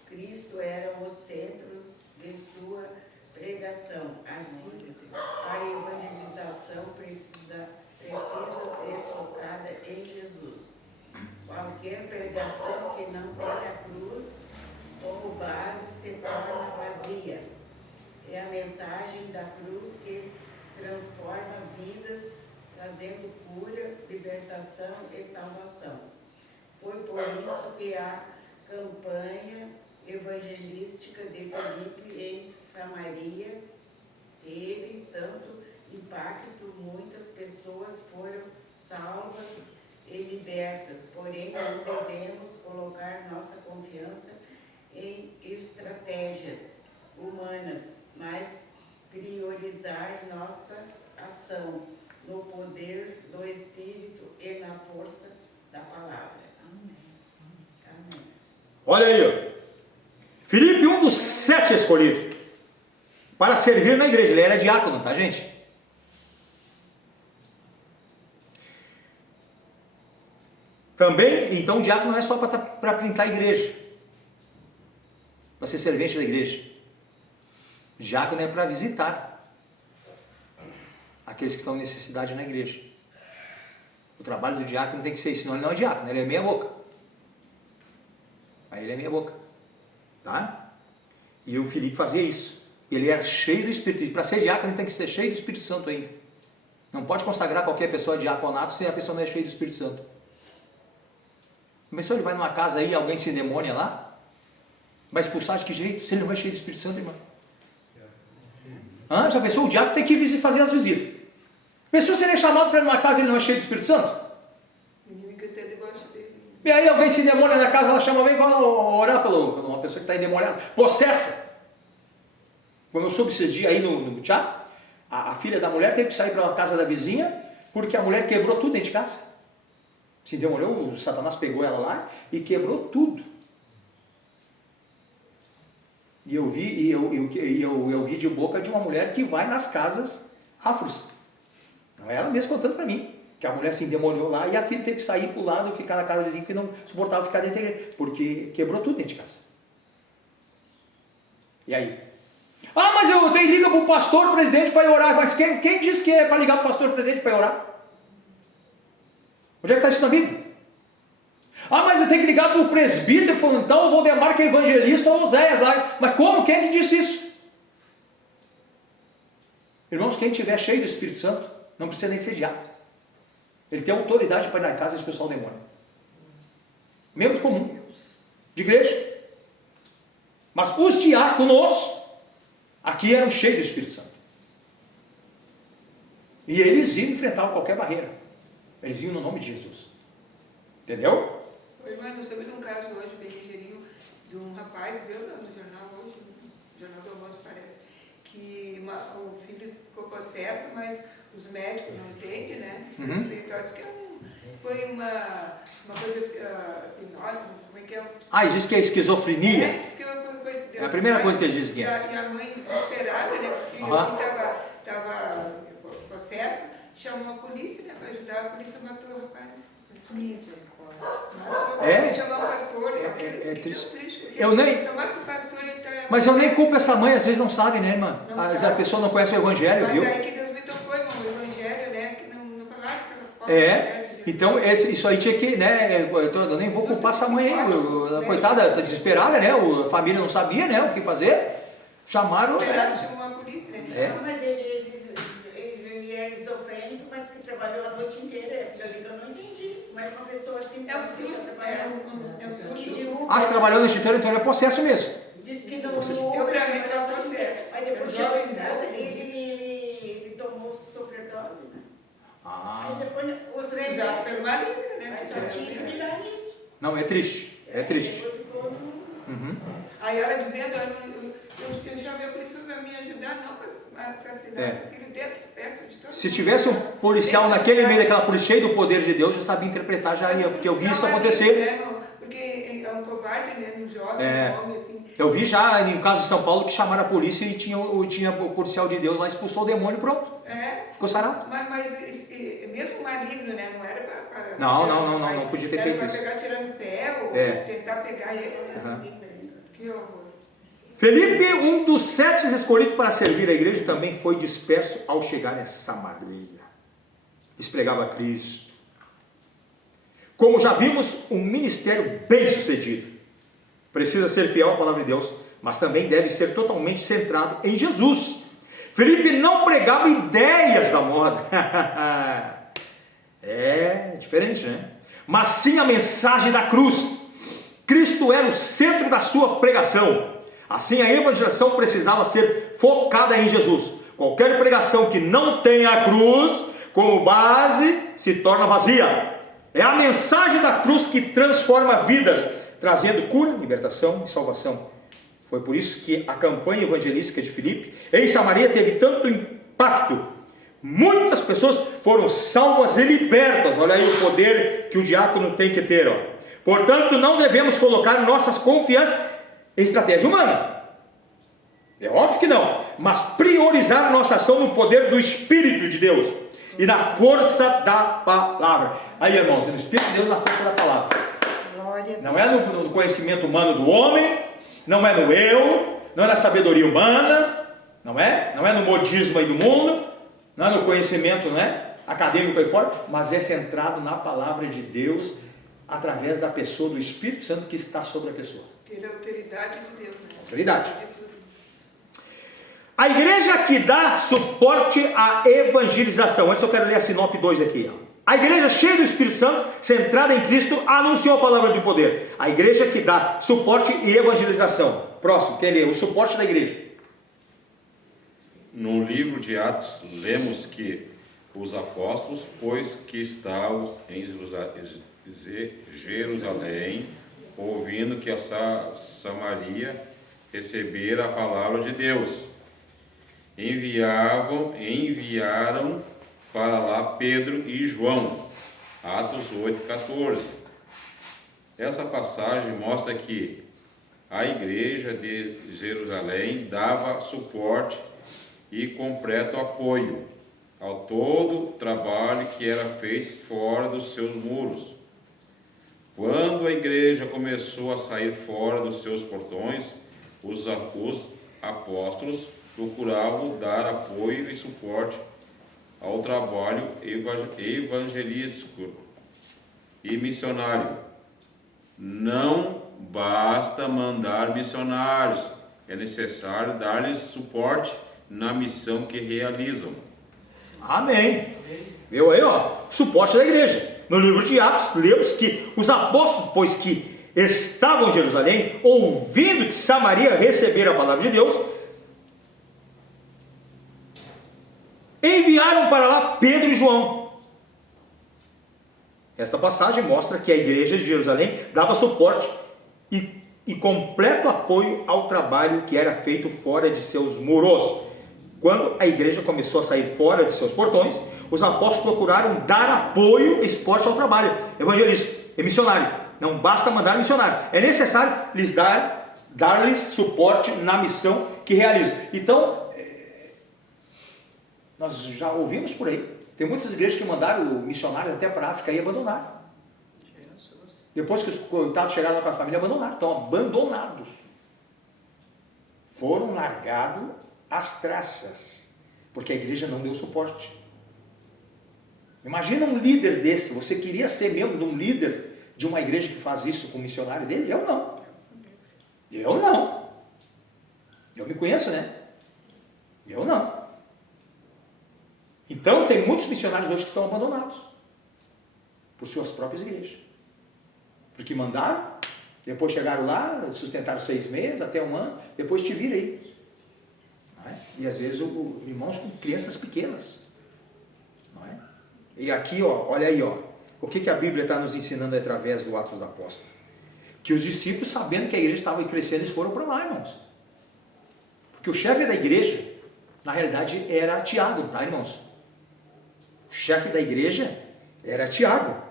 Cristo era o centro de sua pregação. Assim, a evangelização precisa ser focada em Jesus. Qualquer pregação que não tenha a cruz como base se torna vazia. É a mensagem da cruz que transforma vidas, trazendo cura, libertação e salvação. Foi por isso que a campanha evangelística de Felipe em Samaria teve tanto impacto, muitas pessoas foram salvas e libertas, porém não devemos colocar nossa confiança em estratégias humanas, mas priorizar nossa ação no poder do Espírito e na força da palavra. Amém. Amém. Olha aí, ó. Filipe, um dos 7 escolhidos para servir na igreja. Ele era diácono, tá, gente? Também, então, o diácono não é só para pintar a igreja, para ser servente da igreja. O diácono é para visitar aqueles que estão em necessidade na igreja. O trabalho do diácono tem que ser isso, senão ele não é diácono, ele é meia boca. Aí ele é meia boca, tá? E o Filipe fazia isso. Ele era cheio do Espírito. E para ser diácono ele tem que ser cheio do Espírito Santo ainda. Não pode consagrar qualquer pessoa a diaconato se a pessoa não é cheia do Espírito Santo. A pessoa ele vai numa casa aí, alguém se endemônia lá, vai expulsar de que jeito? Se ele não é cheio do Espírito Santo, irmão. Já pensou? O diácono tem que fazer as visitas. Pensou se ele é chamado para ir numa casa e ele não é cheio do Espírito Santo? O inimigo até debaixo dele. E aí alguém se endemônia na casa, ela chama, vem orar por uma pessoa que está endemoniada, possessa. Como eu soube esses dias aí no chat, a filha da mulher teve que sair para a casa da vizinha, porque a mulher quebrou tudo dentro de casa. Se endemoniou, o Satanás pegou ela lá e quebrou tudo. E eu vi de boca de uma mulher que vai nas casas afros. Não é ela mesma contando para mim. Que a mulher se endemoniou lá e a filha teve que sair para o lado e ficar na casa do vizinho, porque não suportava ficar dentro da igreja, porque quebrou tudo dentro de casa. E aí? Mas eu tenho liga para o pastor presidente para ir orar. Mas quem disse que é para ligar para o pastor presidente para ir orar? Onde é que está isso na Bíblia? Mas eu tenho que ligar para o presbítero, falando, então o Valdemar que é evangelista ou Oséias lá. Mas como? Quem é que disse isso? Irmãos, quem estiver cheio do Espírito Santo, não precisa nem ser diácono. Ele tem autoridade para ir na casa e expulsar o demônio. Membro comum de igreja. Mas os diáconos aqui eram cheios do Espírito Santo. E eles iam enfrentar qualquer barreira. Eles iam no nome de Jesus. Entendeu? Irmã, nós soube de um caso hoje, bem ligeirinho, de um rapaz, deu no jornal hoje, no Jornal do Almoço parece, que o filho ficou possesso, mas os médicos não entendem, né? Os espirituais que foi uma coisa hipnótica, como é que é? Eles dizem que é esquizofrenia? Diz que é uma coisa que deu. É a primeira coisa que eles dizem que é. E a mãe desesperada, né? O filho estava possesso, chamou a polícia, né? Para ajudar, a polícia matou o rapaz. Chamar um pastor, é triste. Pastor, mas eu nem culpo essa mãe, às vezes não sabe, né, irmã? A pessoa não conhece o evangelho, mas viu? Mas aí que Deus me tocou, irmão, o evangelho, né? Que não falava que então isso aí tinha que, né? Eu nem vou culpar essa mãe aí, coitada, está desesperada, né? A família não sabia, né? O que fazer. Chamaram. Chamou a polícia, né? Mas ele é esquizofrênico, mas que trabalhou a noite inteira. Aquilo ali que eu não entendi. Como é que uma pessoa assim é o surdo. Se trabalhou a noite inteira, então ele é possesso mesmo. Disse que não. Eu para mim era processo. Aí depois chegou em casa, ele usado pelo maligno, né? Mas só tinha que dar nisso. Não, é triste. É triste. Depois ficou Uhum. Aí ela dizendo, eu chamei a polícia para me ajudar, não para assassinar É. o filho dele, perto de todo Se mundo. tivesse um policial naquele meio daquela polícia cheio do poder de Deus, já sabia interpretar, já ia, porque eu vi isso acontecer. Né, porque é um covarde, né? Um jovem, um homem assim. Eu vi já no caso de São Paulo que chamaram a polícia e tinha o policial de Deus lá, expulsou o demônio e pronto. Ficou sarado. Mas mesmo maligno, né? Não era para Não podia ter feito isso. Era para pegar tirando o pé ou tentar pegar ele. Né? Uhum. Que horror. Felipe, um dos 7 escolhidos para servir a igreja, também foi disperso ao chegar a Samaria. Expregava Cristo. Como já vimos, um ministério bem sucedido. Precisa ser fiel à palavra de Deus, mas também deve ser totalmente centrado em Jesus. Felipe não pregava ideias da moda. É diferente, né? Mas sim a mensagem da cruz. Cristo era o centro da sua pregação. Assim, a evangelização precisava ser focada em Jesus. Qualquer pregação que não tenha a cruz como base se torna vazia. É a mensagem da cruz que transforma vidas, trazendo cura, libertação e salvação. Foi por isso que a campanha evangelística de Filipe em Samaria teve tanto impacto. Muitas pessoas foram salvas e libertas. Olha aí o poder que o diácono tem que ter. Portanto, não devemos colocar nossas confianças em estratégia humana. É óbvio que não. Mas priorizar nossa ação no poder do Espírito de Deus e na força da palavra. Aí, irmãos, no Espírito de Deus, na força da palavra. Não é no conhecimento humano do homem, não é no eu, não é na sabedoria humana, não é no modismo aí do mundo, não é no conhecimento, acadêmico aí fora, mas é centrado na palavra de Deus através da pessoa do Espírito Santo que está sobre a pessoa. Ter a autoridade de Deus. Né? Autoridade. A igreja que dá suporte à evangelização. Antes eu quero ler a Sinop 2 aqui. A igreja cheia do Espírito Santo, centrada em Cristo, anunciou a palavra de poder. A igreja que dá suporte e evangelização. Próximo, quer ler o suporte da igreja. No livro de Atos, lemos que os apóstolos, pois que estavam em Jerusalém, ouvindo que a Samaria recebera a palavra de Deus, enviaram para lá Pedro e João. Atos 8:14. Essa passagem mostra que a igreja de Jerusalém dava suporte e completo apoio ao todo o trabalho que era feito fora dos seus muros. Quando a igreja começou a sair fora dos seus portões, os apóstolos procuravam dar apoio e suporte ao trabalho evangelístico e missionário. Não basta mandar missionários, é necessário dar-lhes suporte na missão que realizam. Amém. Viu aí, suporte da igreja. No livro de Atos, lemos que os apóstolos, pois que estavam em Jerusalém, ouvindo que Samaria recebera a palavra de Deus, enviaram para lá Pedro e João. Esta passagem mostra que a igreja de Jerusalém dava suporte e completo apoio ao trabalho que era feito fora de seus muros. Quando a igreja começou a sair fora de seus portões, os apóstolos procuraram dar apoio e suporte ao trabalho evangelístico e missionário. Não basta mandar missionários, é necessário lhes dar-lhes suporte na missão que realizam. Então, nós já ouvimos por aí, tem muitas igrejas que mandaram missionários até para a África e abandonaram. Depois que os coitados chegaram lá com a família, abandonaram. Estão abandonados. Foram largados às traças, porque a igreja não deu suporte. Imagina um líder desse. Você queria ser membro de um líder de uma igreja que faz isso com o missionário dele? Eu não. Eu me conheço, né? Eu não. Então tem muitos missionários hoje que estão abandonados por suas próprias igrejas. Porque mandaram, depois chegaram lá, sustentaram 6 meses, até 1 ano, depois te vira aí. Não é? E às vezes irmãos com crianças pequenas. Não é? E aqui, olha aí, O que a Bíblia está nos ensinando através do Atos dos Apóstolos? Que os discípulos, sabendo que a igreja estava crescendo, eles foram para lá, irmãos. Porque o chefe da igreja, na realidade, era Tiago, tá, irmãos? O chefe da igreja era Tiago.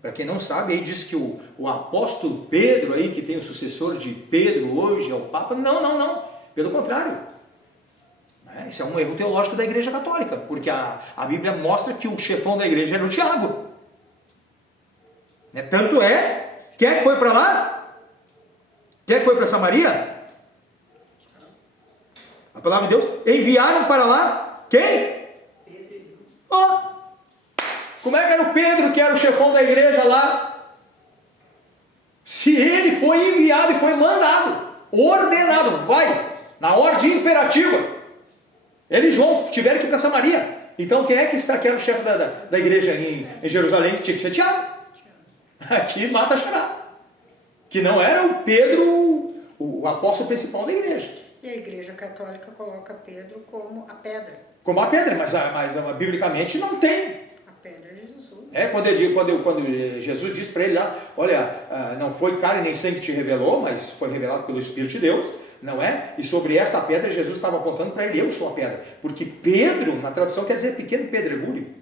Para quem não sabe, aí diz que o apóstolo Pedro, aí, que tem o sucessor de Pedro hoje, é o Papa. Não. Pelo contrário. Isso é um erro teológico da igreja católica, porque a Bíblia mostra que o chefão da igreja era o Tiago. Tanto é, quem é que foi para lá? Quem é que foi para Samaria? A palavra de Deus, enviaram para lá, quem? Como é que era o Pedro, que era o chefão da igreja lá? Se ele foi enviado e foi mandado, ordenado, vai, na ordem imperativa, ele e João tiveram que ir para Samaria. Então quem é que era o chefe da igreja em Jerusalém? Tinha que ser Tiago. Aqui mata a charada. Que não era o Pedro, o apóstolo principal da igreja. E a igreja católica coloca Pedro como a pedra. Como a pedra, mas biblicamente não tem. A pedra é Jesus. Quando Jesus disse para ele lá, olha, não foi carne nem sangue que te revelou, mas foi revelado pelo Espírito de Deus, não é? E sobre esta pedra Jesus estava apontando para ele, eu sou a pedra. Porque Pedro, na tradução, quer dizer pequeno pedregulho.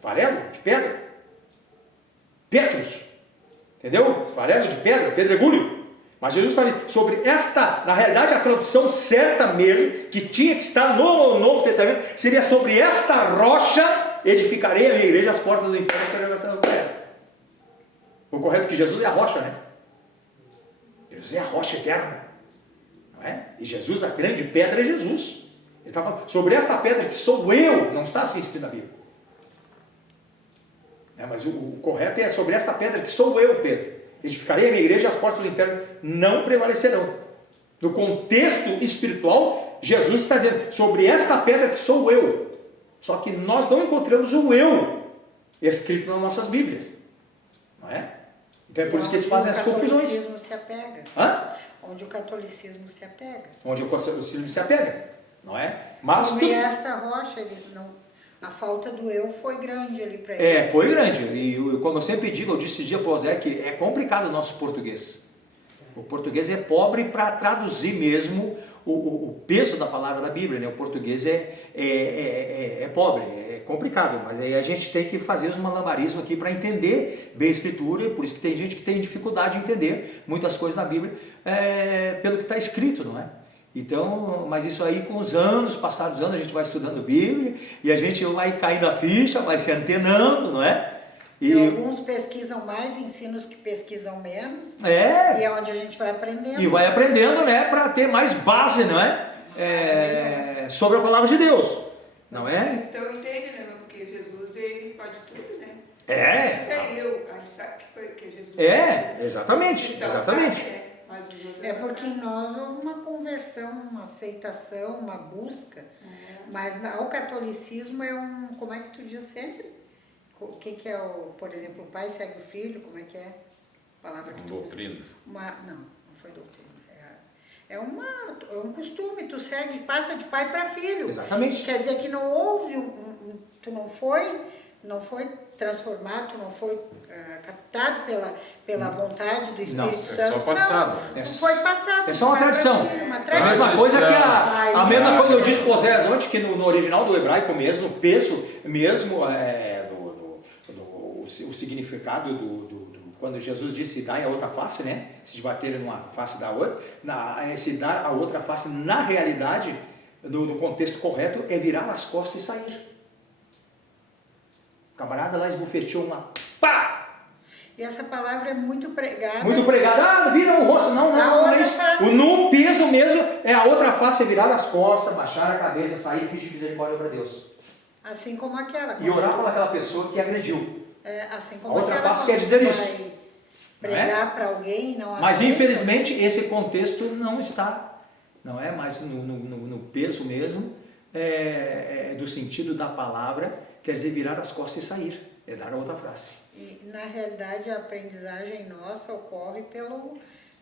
Farelo de pedra. Petrus. Entendeu? Farelo de pedra, pedregulho. Mas Jesus está ali sobre esta, na realidade a tradução certa mesmo, que tinha que estar no Novo Testamento, seria sobre esta rocha edificarei a minha igreja, as portas do inferno permanecerão no inferno. O correto é que Jesus é a rocha, né? Jesus é a rocha eterna. Não é? E Jesus, a grande pedra é Jesus. Ele está falando sobre esta pedra que sou eu, não está assim escrito na Bíblia. Mas o correto é sobre esta pedra que sou eu, Pedro. Edificarei a minha igreja e as portas do inferno não prevalecerão. No contexto espiritual, Jesus está dizendo, sobre esta pedra que sou eu. Só que nós não encontramos o eu escrito nas nossas Bíblias. Não é? Então é por isso que eles fazem as confusões. Onde o catolicismo se apega. Onde o catolicismo se apega. Onde o catolicismo se apega. Não é? Mas sobre esta rocha, eles não... A falta do eu foi grande ali para eles. Foi grande. E como eu sempre digo, eu disse esse dia para o Zé que é complicado o nosso português. O português é pobre para traduzir mesmo o peso da palavra da Bíblia. Né? O português é pobre, é complicado. Mas aí a gente tem que fazer os malabarismos aqui para entender bem a Escritura. Por isso que tem gente que tem dificuldade de entender muitas coisas na Bíblia pelo que está escrito, não é? Então, mas isso aí com os anos, passados os anos, a gente vai estudando Bíblia e a gente vai caindo a ficha, vai se antenando, não é? E alguns pesquisam mais ensinos que pesquisam menos. E é onde a gente vai aprendendo. E vai aprendendo, né, para ter mais base, não é? Sobre a palavra de Deus, não é? Os cristãos entendem, né? Porque Jesus, ele pode tudo, né? A gente sabe que foi que Jesus... Exatamente. É porque em nós houve uma conversão, uma aceitação, uma busca, mas o catolicismo é como é que tu diz sempre? O que é por exemplo, o pai segue o filho, como é que é? A palavra que tu doutrina. Não foi doutrina. É um costume, tu passa de pai para filho. Exatamente. Quer dizer que não houve, tu não foi transformado, tu não foi captado pela vontade do Espírito Santo. É só passado. Não foi passado. É só uma tradição. A mesma coisa que a mesma coisa eu disse para o Zé ontem, que no original do hebraico mesmo, o peso mesmo, o significado quando Jesus disse dai a outra face, né? Se debaterem uma face da outra, esse dar a outra face, na realidade, no contexto correto, é virar as costas e sair. O camarada lá esbofeteou uma pá! E essa palavra é muito pregada. Muito pregada, vira o rosto, não é isso. No peso mesmo, a outra face é virar as costas, baixar a cabeça, sair e pedir misericórdia para Deus. Assim como aquela. E orar por aquela pessoa que agrediu. Assim como a outra aquela, face quer dizer isso. Pregar para alguém não Mas aceita. Infelizmente esse contexto não está, não é? Mas no peso mesmo, do sentido da palavra, quer dizer virar as costas e sair, é dar a outra face. E na realidade a aprendizagem nossa ocorre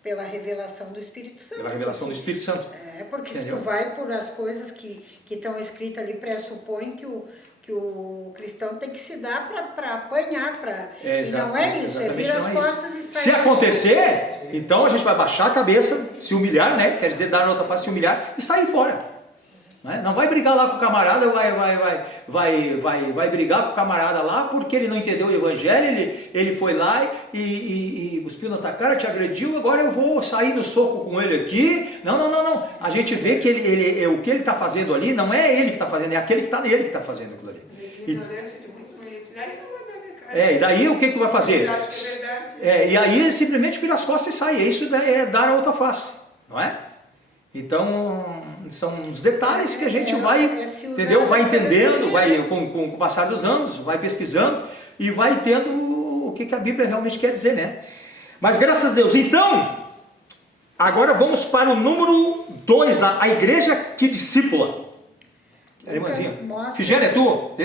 pela revelação do Espírito Santo. Pela revelação do Espírito Santo. Porque entendeu? Se tu vai por as coisas que estão escritas ali, pressupõe que que o cristão tem que se dar para apanhar, e exato, não é isso, é exatamente, vir as não é isso. costas e sair. Se acontecer, então a gente vai baixar a cabeça, se humilhar, né? Quer dizer, dar a outra face, se humilhar e sair fora. Né? Não vai brigar lá com o camarada, vai brigar com o camarada lá porque ele não entendeu o evangelho, ele foi lá e cuspiu na tua cara, te agrediu, agora eu vou sair no soco com ele aqui. Não. A gente vê que o que ele está fazendo ali não é ele que está fazendo, é aquele que está nele que está fazendo aquilo ali. Ignorância de muitos políticos, daí não vai dar minha cara. E daí o que vai fazer? Eles acham que é verdade. E aí ele simplesmente vira as costas e sai. Isso é dar a outra face, não é? Então, são os detalhes que a gente vai, entendeu? Vai entendendo, vai com o passar dos anos, vai pesquisando e vai tendo o que a Bíblia realmente quer dizer, né? Mas graças a Deus. Então, agora vamos para o número 2, a igreja que discípula. Irmãzinha, Figênia, é tu?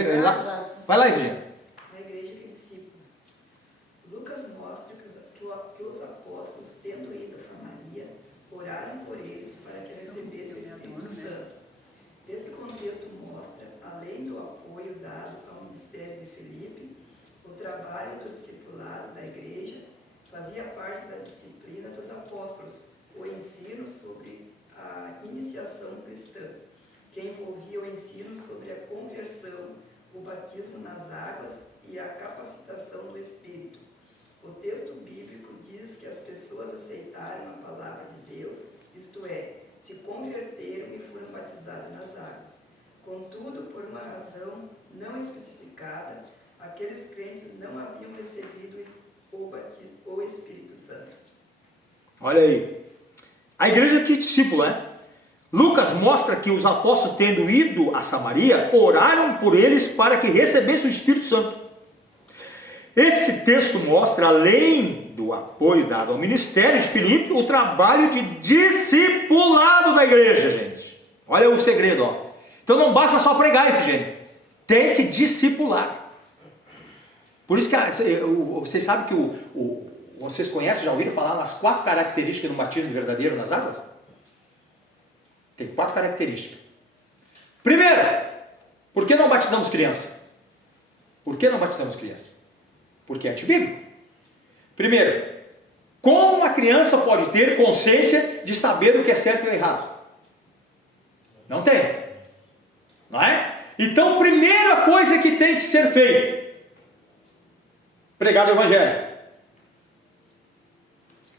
Vai lá, Figênia. A igreja que discípula. Lucas mostra que os apóstolos, tendo ido a Samaria, oraram por eles para que recebessem o Espírito Santo. Esse contexto mostra, além do apoio dado ao ministério de Filipe, o trabalho do discipulado da igreja fazia parte da disciplina dos apóstolos, o ensino sobre a iniciação cristã, que envolvia o ensino sobre a conversão, o batismo nas águas e a capacitação do Espírito. O texto bíblico diz que as pessoas aceitaram a palavra de Deus, isto é, se converteram e foram batizadas nas águas. Contudo, por uma razão não especificada, aqueles crentes não haviam recebido o Espírito Santo. Olha aí. A igreja que discípula, né? Lucas mostra que os apóstolos, tendo ido a Samaria, oraram por eles para que recebessem o Espírito Santo. Esse texto mostra, além do apoio dado ao ministério de Filipe, o trabalho de discipulado da igreja, gente. Olha o segredo, ó. Então não basta só pregar, Efigênia. Tem que discipular. Por isso que vocês sabem que vocês conhecem, já ouviram falar nas 4 características do batismo verdadeiro nas águas? Tem 4 características. Primeiro, por que não batizamos criança? Por que não batizamos criança? Porque é antibíblico. Primeiro, como uma criança pode ter consciência de saber o que é certo e o errado? Não tem. Não é? Então, primeira coisa que tem que ser feita: pregar o evangelho.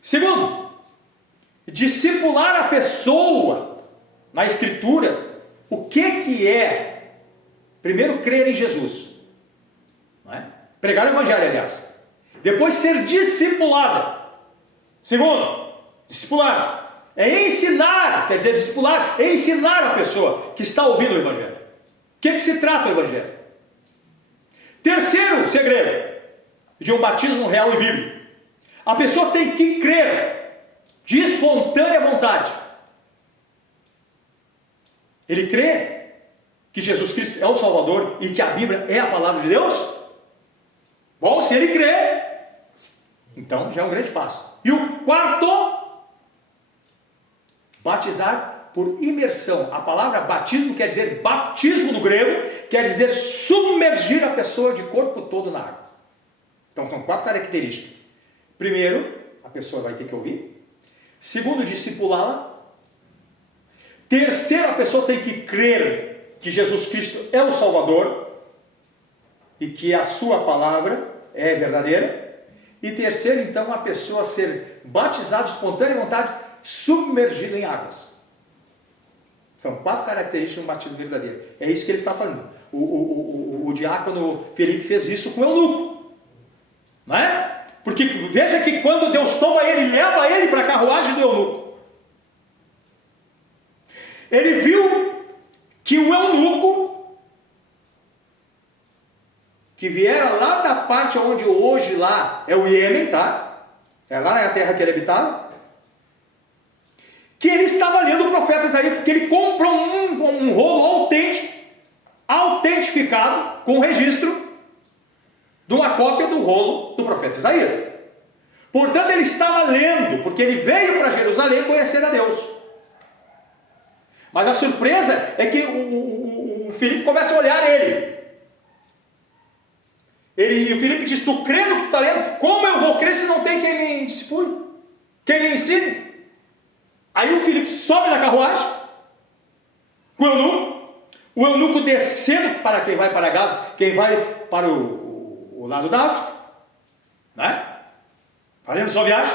Segundo, discipular a pessoa na escritura. O que é? Primeiro, crer em Jesus. Não é? Pregar o evangelho, aliás. Depois, ser discipulada. Segundo, discipulado é ensinar, quer dizer, discipular é ensinar a pessoa que está ouvindo o evangelho. O que se trata o evangelho? Terceiro segredo de um batismo real e bíblico: a pessoa tem que crer de espontânea vontade. Ele crê que Jesus Cristo é o Salvador e que a Bíblia é a palavra de Deus? Bom, se ele crê, então já é um grande passo. E o quarto, batizar por imersão. A palavra batismo quer dizer baptismo do grego, quer dizer submergir a pessoa de corpo todo na água. Então são 4 características. Primeiro, a pessoa vai ter que ouvir. Segundo, discipulá-la. Terceiro, a pessoa tem que crer que Jesus Cristo é o Salvador e que a sua palavra é verdadeira. E terceiro, então, a pessoa ser batizada de espontânea vontade, submergida em águas. São 4 características de um batismo verdadeiro. É isso que ele está falando. O diácono Felipe fez isso com o eunuco. Não é? Porque veja que quando Deus toma ele, leva ele para a carruagem do eunuco. Ele viu que o eunuco, que viera lá da parte onde hoje lá é o Iêmen, tá? É lá na terra que ele habitava. Que ele estava lendo o profeta Isaías, porque ele comprou um rolo autentificado, com registro de uma cópia do rolo do profeta Isaías. Portanto, ele estava lendo, porque ele veio para Jerusalém conhecer a Deus. Mas a surpresa é que o Filipe começa a olhar ele. O Filipe diz, tu crê no que tu está lendo? Como eu vou crer se não tem quem me discipule? Quem me ensine? Aí o Filipe sobe na carruagem, com o eunuco descendo para quem vai para Gaza, quem vai para o lado da África, né? Fazendo sua viagem.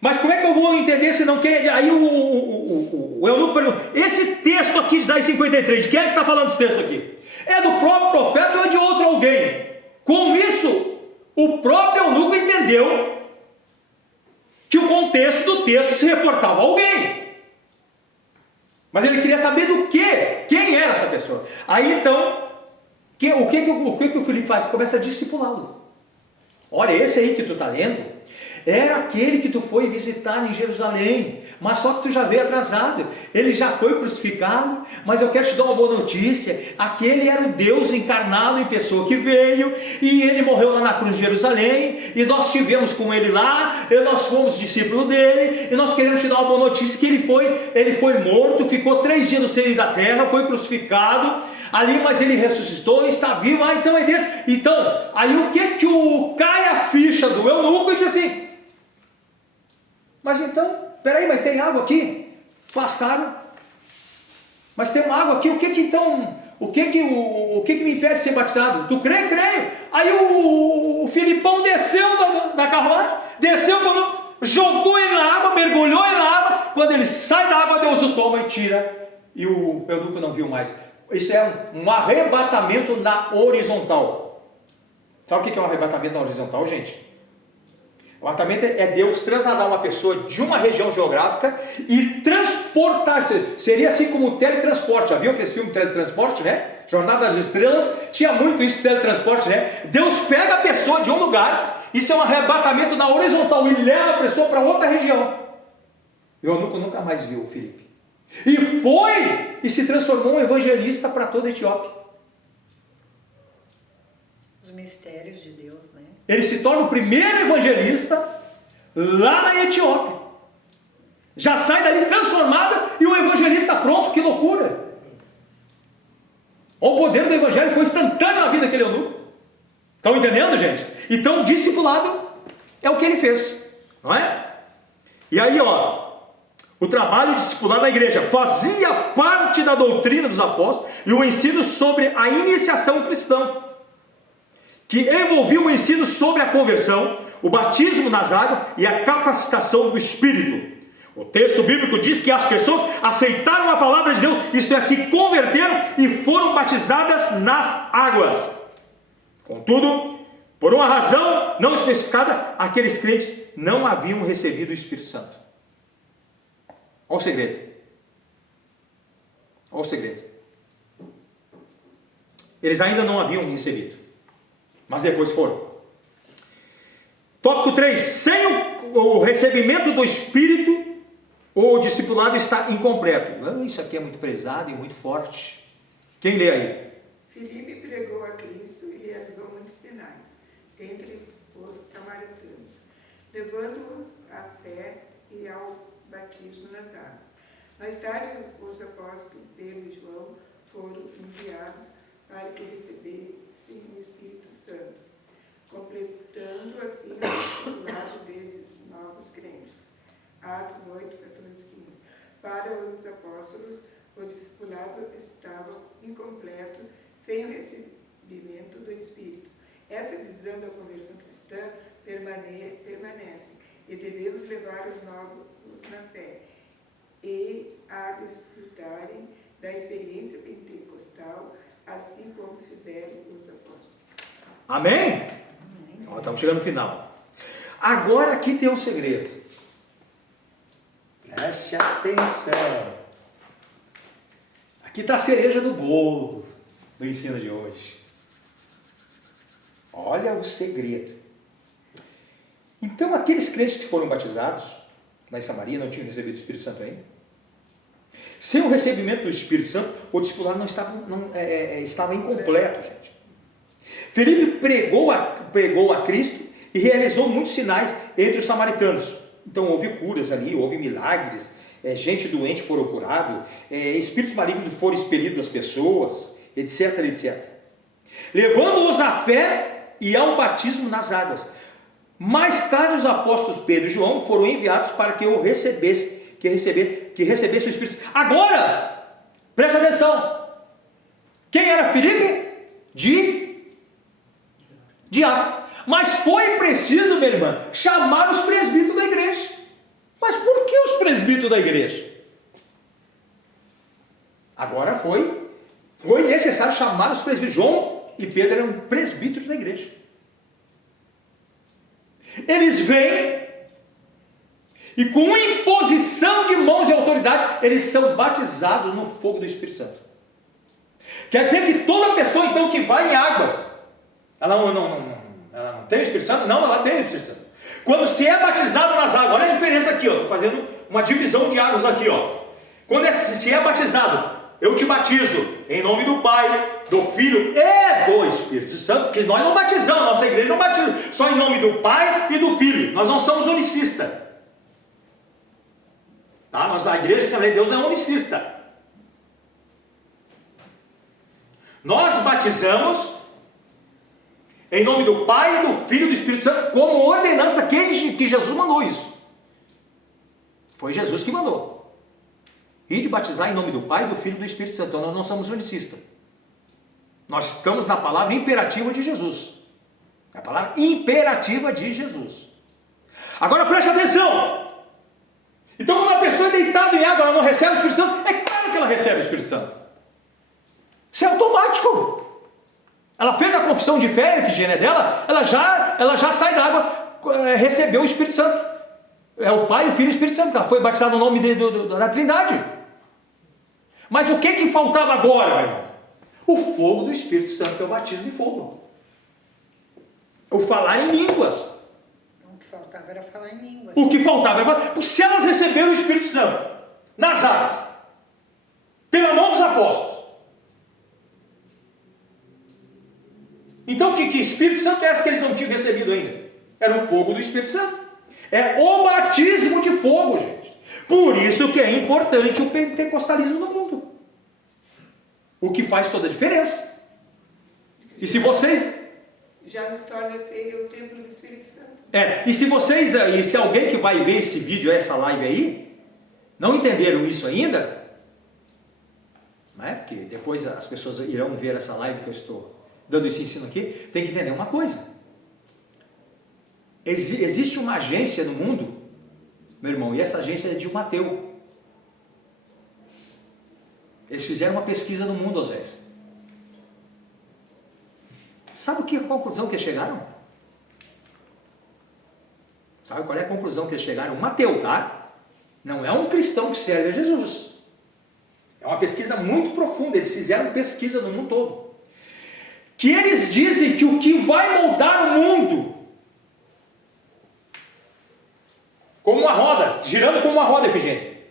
Mas como é que eu vou entender se não quer? Aí o eunuco pergunta, esse texto aqui de Isaías 53, de quem é que está falando esse texto aqui? É do próprio profeta ou é de outro alguém? Com isso, o próprio eunuco entendeu que o contexto do texto se reportava a alguém. Mas ele queria saber do quê? Quem era essa pessoa? Aí então, o que o Filipe faz? Começa a discipulá-lo. Olha, esse aí que tu está lendo, era aquele que tu foi visitar em Jerusalém, mas só que tu já veio atrasado, ele já foi crucificado, mas eu quero te dar uma boa notícia, aquele era o Deus encarnado em pessoa que veio, e ele morreu lá na cruz de Jerusalém, e nós estivemos com ele lá, e nós fomos discípulos dele, e nós queremos te dar uma boa notícia, que ele foi morto, ficou 3 dias no seio da terra, foi crucificado, ali, mas ele ressuscitou, está vivo, então é desse, então, aí o que cai a ficha do eunuco e diz assim, mas então, peraí, mas tem água aqui? Passaram, mas tem uma água aqui, o que me impede de ser batizado? Tu crê? Creio. Aí o Filipão desceu da carruagem, jogou ele na água, mergulhou ele na água, quando ele sai da água, Deus o toma e tira, e o eunuco não viu mais. Isso é um arrebatamento na horizontal. Sabe o que é um arrebatamento na horizontal, gente? O arrebatamento é Deus trasladar uma pessoa de uma região geográfica e transportar, seria assim como o teletransporte. Já viu aquele filme Teletransporte, né? Jornada das Estrelas, tinha muito isso, teletransporte, né? Deus pega a pessoa de um lugar, isso é um arrebatamento na horizontal, e leva a pessoa para outra região. E o eunuco nunca mais viu o Filipe. E foi, e se transformou um evangelista para toda a Etiópia. Os mistérios de Deus, né? Ele se torna o primeiro evangelista lá na Etiópia. Já sai dali transformado e um evangelista pronto, que loucura! O poder do evangelho foi instantâneo na vida daquele eunuco. Estão entendendo, gente? Então, discipulado é o que ele fez, não é? E aí, o trabalho discipulado na igreja fazia parte da doutrina dos apóstolos e o ensino sobre a iniciação cristã, que envolvia o ensino sobre a conversão, o batismo nas águas e a capacitação do Espírito. O texto bíblico diz que as pessoas aceitaram a palavra de Deus, isto é, se converteram e foram batizadas nas águas. Contudo, por uma razão não especificada, aqueles crentes não haviam recebido o Espírito Santo. Olha o segredo. Olha o segredo. Eles ainda não haviam recebido, mas depois foram. Tópico 3. Sem o recebimento do Espírito, o discipulado está incompleto. Isso aqui é muito pesado e muito forte. Quem lê aí? Filipe pregou a Cristo e realizou muitos sinais entre os samaritanos, levando-os à fé e ao batismo nas águas. Mais tarde, os apóstolos Pedro e João foram enviados para que recebessem o Espírito Santo, completando assim o discipulado desses novos crentes. Atos 8, 14, 15. Para os apóstolos, o discipulado estava incompleto sem o recebimento do Espírito. Essa visão da conversão cristã permanece e devemos levar os novos na fé e a desfrutarem da experiência pentecostal, assim como fizeram os apóstolos. Amém? Estamos chegando no final. Agora aqui tem um segredo. Preste atenção. Aqui está a cereja do bolo do ensino de hoje. Olha o segredo. Então, aqueles crentes que foram batizados lá em Samaria não tinham recebido o Espírito Santo ainda. Sem o recebimento do Espírito Santo, o discipulado não estava incompleto, gente. Filipe pregou a Cristo e realizou muitos sinais entre os samaritanos. Então houve curas ali, houve milagres, gente doente foram curados, espíritos malignos foram expelidos das pessoas, etc, etc. Levando-os à fé e ao batismo nas águas. Mais tarde os apóstolos Pedro e João foram enviados para que eu recebesse o Espírito. Agora, preste atenção. Quem era Filipe? Diácono. Mas foi preciso, minha irmã, chamar os presbíteros da igreja. Mas por que os presbíteros da igreja? Agora foi necessário chamar os presbíteros. João e Pedro eram presbíteros da igreja. Eles vêm e com imposição de mãos e autoridade, eles são batizados no fogo do Espírito Santo. Quer dizer que toda pessoa então que vai em águas, ela não tem o Espírito Santo? Não, ela tem o Espírito Santo. Quando se é batizado nas águas, olha a diferença aqui, estou fazendo uma divisão de águas aqui, quando se é batizado, eu te batizo em nome do Pai, do Filho e do Espírito Santo, porque nós não batizamos, nossa igreja não batiza, só em nome do Pai e do Filho. Nós não somos unicistas. Tá? A igreja Assembleia de Deus não é unicista. Nós batizamos em nome do Pai, do Filho e do Espírito Santo, como ordenança que Jesus mandou isso. Foi Jesus que mandou. E de batizar em nome do Pai, do Filho e do Espírito Santo. Então nós não somos unicistas. Nós estamos na palavra imperativa de Jesus. A palavra imperativa de Jesus. Agora preste atenção. Então quando a pessoa é deitada em água, ela não recebe o Espírito Santo? É claro que ela recebe o Espírito Santo. Isso é automático. Ela fez a confissão de fé, a Efigênia dela, ela já sai da água, recebeu o Espírito Santo. É o Pai, o Filho e o Espírito Santo. Ela foi batizada no nome da Trindade. Mas o que faltava agora, meu irmão? O fogo do Espírito Santo, que é o batismo de fogo. O falar em línguas. O que faltava era falar em línguas. O que faltava era falar. Porque se elas receberam o Espírito Santo nas águas, pela mão dos apóstolos, então que Espírito Santo é esse que eles não tinham recebido ainda? Era o fogo do Espírito Santo. É o batismo de fogo, gente. Por isso que é importante o pentecostalismo no mundo. O que faz toda a diferença. E se vocês... Já nos torna ser o templo do Espírito Santo. E se alguém que vai ver esse vídeo, essa live aí, não entenderam isso ainda, não é? Porque depois as pessoas irão ver essa live que eu estou dando esse ensino aqui, tem que entender uma coisa. Existe uma agência no mundo, meu irmão, e essa agência é de um ateu. Eles fizeram uma pesquisa no mundo, Osés. Sabe a conclusão que eles chegaram? Sabe qual é a conclusão que eles chegaram? Um ateu, tá? Não é um cristão que serve a Jesus. É uma pesquisa muito profunda, eles fizeram pesquisa no mundo todo. Que eles dizem que o que vai moldar o mundo, como uma roda, girando como uma roda, Efigênia,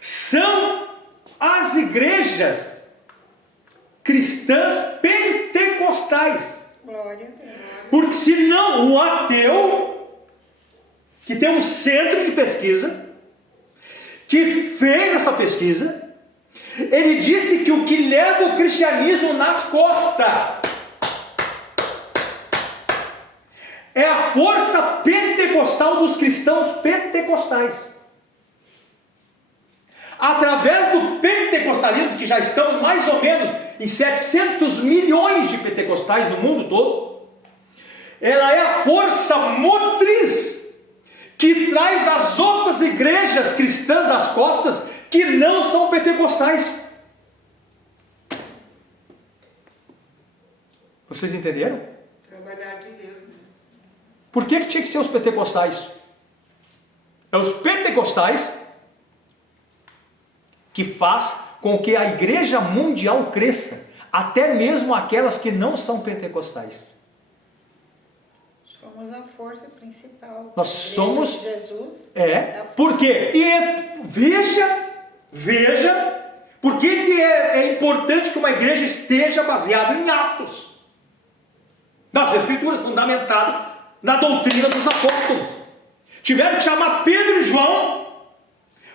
são as igrejas cristãs pentecostais. Glória a Deus. Porque senão o ateu, que tem um centro de pesquisa, que fez essa pesquisa, ele disse que o que leva o cristianismo nas costas é a força pentecostal dos cristãos pentecostais. Através do pentecostalismo, que já estão mais ou menos em 700 milhões de pentecostais no mundo todo, ela é a força motriz que traz as outras igrejas cristãs nas costas que não são pentecostais. Vocês entenderam? Trabalhar de Deus, né? Por que tinha que ser os pentecostais? É os pentecostais que faz com que a igreja mundial cresça, até mesmo aquelas que não são pentecostais. Somos a força principal. Nós somos... Jesus. Por quê? E veja, por que é importante que uma igreja esteja baseada em atos, nas escrituras, fundamentado na doutrina dos apóstolos. Tiveram que chamar Pedro e João,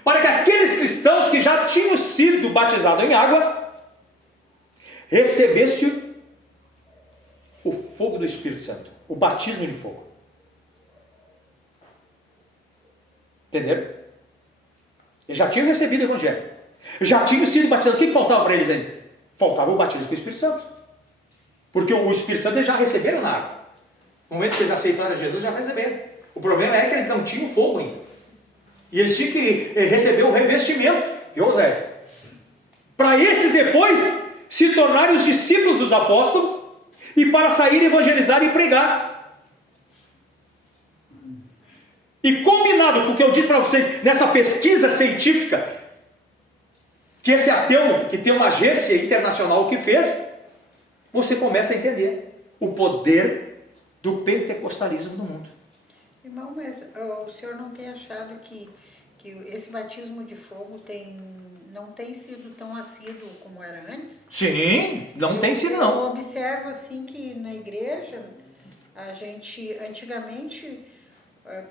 para que aqueles cristãos que já tinham sido batizados em águas, recebessem o fogo do Espírito Santo, o batismo de fogo. Entenderam? Eles já tinham recebido o Evangelho, já tinham sido batizados. O que faltava para eles ainda? Faltava o batismo com o Espírito Santo, porque o Espírito Santo eles já receberam na água. No momento que eles aceitaram Jesus, já receberam. O problema é que eles não tinham fogo ainda, e eles tinham que receber o revestimento, viu, Zé? Para esses depois se tornarem os discípulos dos apóstolos e para sair evangelizar e pregar. E combinado com o que eu disse para vocês nessa pesquisa científica que esse ateu, que tem uma agência internacional que fez, você começa a entender o poder do pentecostalismo no mundo. Irmão, mas o senhor não tem achado que esse batismo de fogo não tem sido tão assíduo como era antes? Sim, não tem sido não. Eu observo assim que na igreja, a gente, antigamente,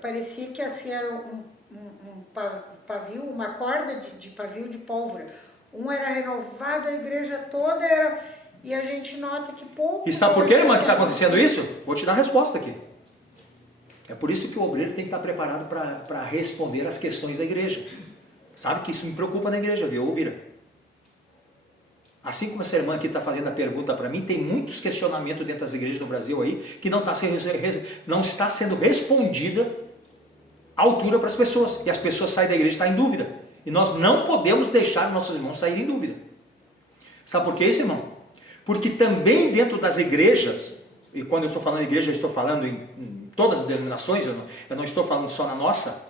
parecia que assim era um pavio, uma corda de pavio de pólvora. Um era renovado, a igreja toda era... E a gente nota que pouco... E sabe por que, irmã, que está acontecendo isso? Vou te dar a resposta aqui. É por isso que o obreiro tem que estar preparado para responder às questões da igreja. Sabe que isso me preocupa na igreja, viu, Bira? Assim como essa irmã aqui está fazendo a pergunta para mim, tem muitos questionamentos dentro das igrejas no Brasil aí, que não está sendo respondida à altura para as pessoas. E as pessoas saem da igreja e saem em dúvida. E nós não podemos deixar nossos irmãos saírem em dúvida. Sabe por que isso, irmão? Porque também dentro das igrejas, e quando eu estou falando igreja, eu estou falando em todas as denominações, eu não estou falando só na nossa,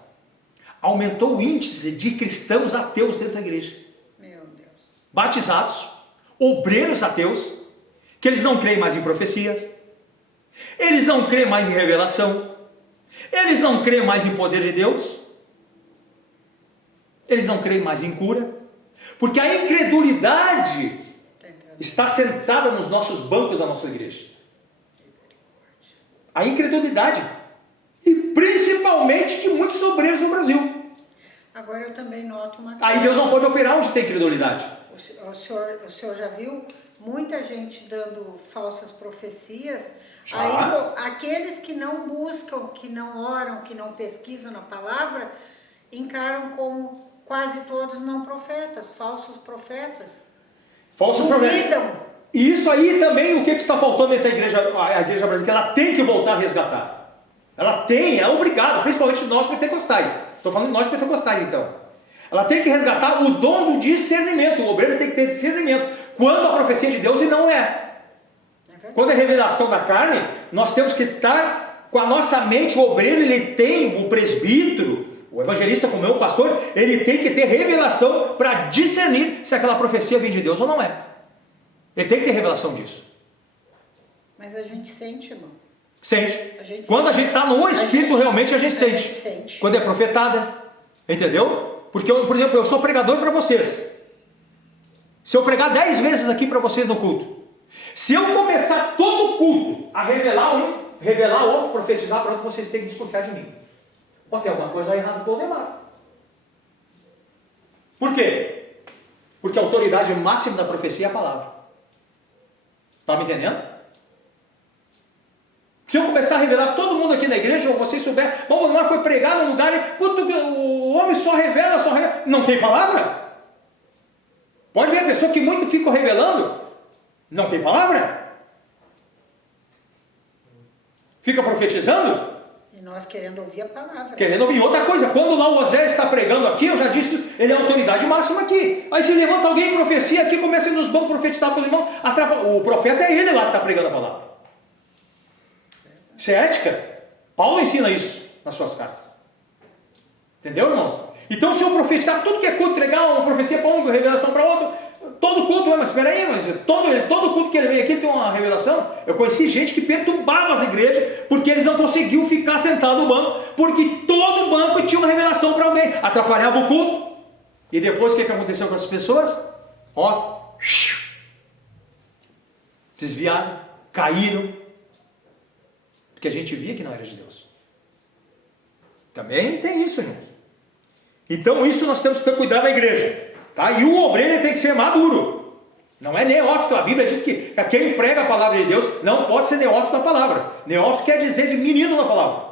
aumentou o índice de cristãos ateus dentro da igreja. Meu Deus. Batizados, obreiros ateus, que eles não creem mais em profecias, eles não creem mais em revelação, eles não creem mais em poder de Deus, eles não creem mais em cura, porque a incredulidade está sentada nos nossos bancos da nossa igreja. A incredulidade, e principalmente de muitos obreiros no Brasil. Agora eu também noto uma coisa. Aí Deus não pode operar onde tem incredulidade. O senhor já viu muita gente dando falsas profecias? Já. Aí aqueles que não buscam, que não oram, que não pesquisam na palavra, encaram como quase todos não profetas, falsos profetas. Falso profeta. E isso aí também, o que está faltando entre a igreja brasileira, que ela tem que voltar a resgatar. Ela tem, é obrigado, principalmente nós pentecostais. Estou falando de nós pentecostais então. Ela tem que resgatar o dom do discernimento. O obreiro tem que ter discernimento. Quando a profecia é de Deus e não é. Quando é revelação da carne, nós temos que estar com a nossa mente. O obreiro, ele tem, o presbítero, o evangelista, como eu, o pastor, ele tem que ter revelação para discernir se aquela profecia vem de Deus ou não é. Ele tem que ter revelação disso. Mas a gente sente, irmão. Sente. Quando a gente está no Espírito, realmente a gente sente. Quando é profetada, entendeu? Porque, por exemplo, eu sou pregador para vocês. Se eu pregar 10 vezes aqui para vocês no culto, se eu começar todo o culto a revelar outro, profetizar para outro, vocês têm que desconfiar de mim. Pode ter alguma coisa errada com o Odemar. Por quê? Porque a autoridade máxima da profecia é a palavra. Está me entendendo? Se eu começar a revelar todo mundo aqui na igreja, ou vocês souberem, o Odemar foi pregar num lugar e o homem só revela. Não tem palavra? Pode ver a pessoa que muito fica revelando, não tem palavra? Fica profetizando? E nós querendo ouvir a palavra. Querendo ouvir. Outra coisa, quando lá o Osés está pregando aqui, eu já disse, ele é a autoridade máxima aqui. Aí se levanta alguém em profecia aqui, começa nos bancos profetizar para os irmãos, o profeta é ele lá que está pregando a palavra. Isso é ética. Paulo ensina isso nas suas cartas. Entendeu, irmãos? Então se eu profetizar tudo que é culto, entregar uma profecia para um, uma revelação para outro, todo culto, mas espera aí, todo culto que ele vem aqui ele tem uma revelação. Eu conheci gente que perturbava as igrejas porque eles não conseguiam ficar sentados no banco, porque todo banco tinha uma revelação para alguém, atrapalhava o culto. E depois o que aconteceu com essas pessoas? Ó, desviaram, caíram, porque a gente via que não era de Deus. Também tem isso, irmãos. Então isso nós temos que ter cuidado na igreja, tá? E o obreiro tem que ser maduro. Não é neófito, a Bíblia diz que quem prega a palavra de Deus não pode ser neófito na palavra. Neófito quer dizer de menino na palavra.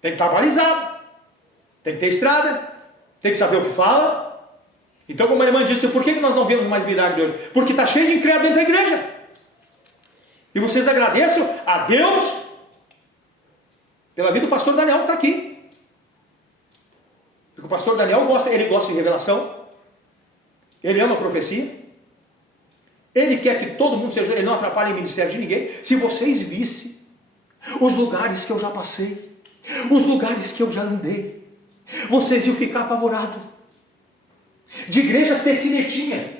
Tem que estar balizado, tem que ter estrada, tem que saber o que fala. Então, como a irmã disse, por que nós não vemos mais milagre de hoje? Porque está cheio de incrédulo dentro da igreja. E vocês agradeçam a Deus pela vida do pastor Daniel que está aqui. Porque o pastor Daniel gosta de revelação, ele ama a profecia, ele quer que todo mundo seja, ele não atrapalhe o ministério de ninguém. Se vocês vissem os lugares que eu já passei, os lugares que eu já andei, vocês iam ficar apavorados. De igrejas ter sinetinha,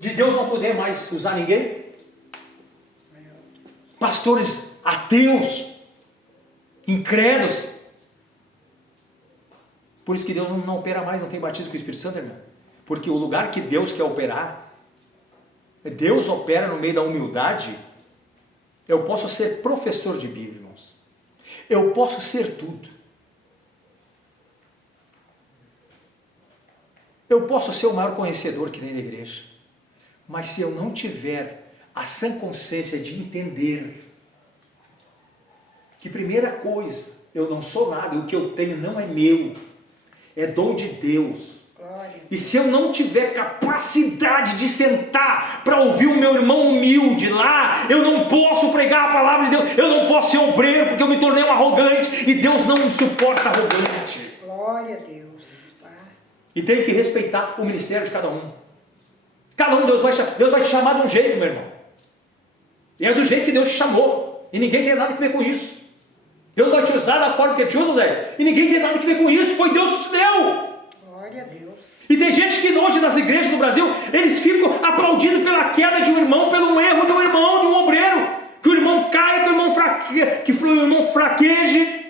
de Deus não poder mais usar ninguém, pastores ateus, incrédulos. Por isso que Deus não opera mais, não tem batismo com o Espírito Santo, irmão. Porque o lugar que Deus quer operar, Deus opera no meio da humildade. Eu posso ser professor de Bíblia, irmãos. Eu posso ser tudo. Eu posso ser o maior conhecedor que tem da igreja. Mas se eu não tiver a sã consciência de entender que, primeira coisa, eu não sou nada, o que eu tenho não é meu, é dom de Deus. E se eu não tiver capacidade de sentar para ouvir o meu irmão humilde lá, eu não posso pregar a palavra de Deus, eu não posso ser obreiro, porque eu me tornei um arrogante, e Deus não suporta arrogante. Glória a Deus. E tem que respeitar o ministério de cada um. Cada um, Deus vai te chamar de um jeito, meu irmão. E é do jeito que Deus te chamou, e ninguém tem nada a ver com isso. Deus vai te usar da forma que Ele te usa, Zé, e ninguém tem nada a ver com isso, foi Deus que te deu. Glória a Deus. E tem gente que hoje nas igrejas do Brasil, eles ficam aplaudindo pela queda de um irmão, pelo erro de um irmão, de um obreiro, que o irmão caia, que o irmão fraqueje.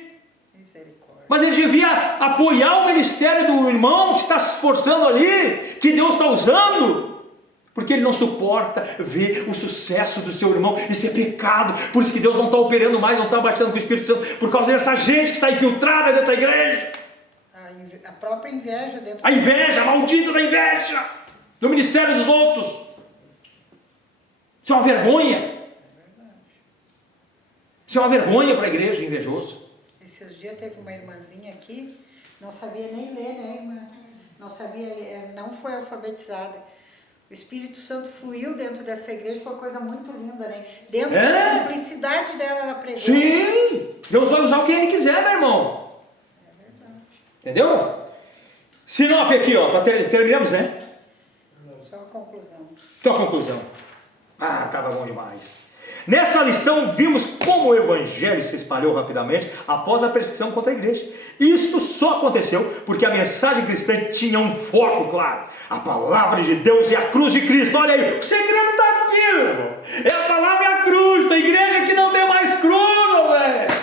Mas ele devia apoiar o ministério do irmão que está se esforçando ali, que Deus está usando, porque ele não suporta ver o sucesso do seu irmão. Isso é pecado. Por isso que Deus não está operando mais, não está batendo com o Espírito Santo, por causa dessa gente que está infiltrada dentro da igreja. A própria inveja dentro. A inveja, a maldita da inveja do ministério dos outros. Isso é uma vergonha. Isso é uma vergonha para a igreja, invejoso. Esses dias teve uma irmãzinha aqui, não sabia nem ler, né, irmã? Não sabia ler, não foi alfabetizada. O Espírito Santo fluiu dentro dessa igreja, foi uma coisa muito linda, né? Dentro da simplicidade dela, ela pregou. Sim! Deus vai usar o que Ele quiser, meu irmão. É verdade. Entendeu? Se não, aqui, ó, terminamos, né? Só a conclusão. Então a conclusão. Ah, estava bom demais. Nessa lição vimos como o evangelho se espalhou rapidamente após a perseguição contra a igreja. Isso só aconteceu porque a mensagem cristã tinha um foco claro: a palavra de Deus e a cruz de Cristo. Olha aí, o segredo está aqui, meu irmão. É a palavra e a cruz. Tem igreja que não tem mais cruz, velho.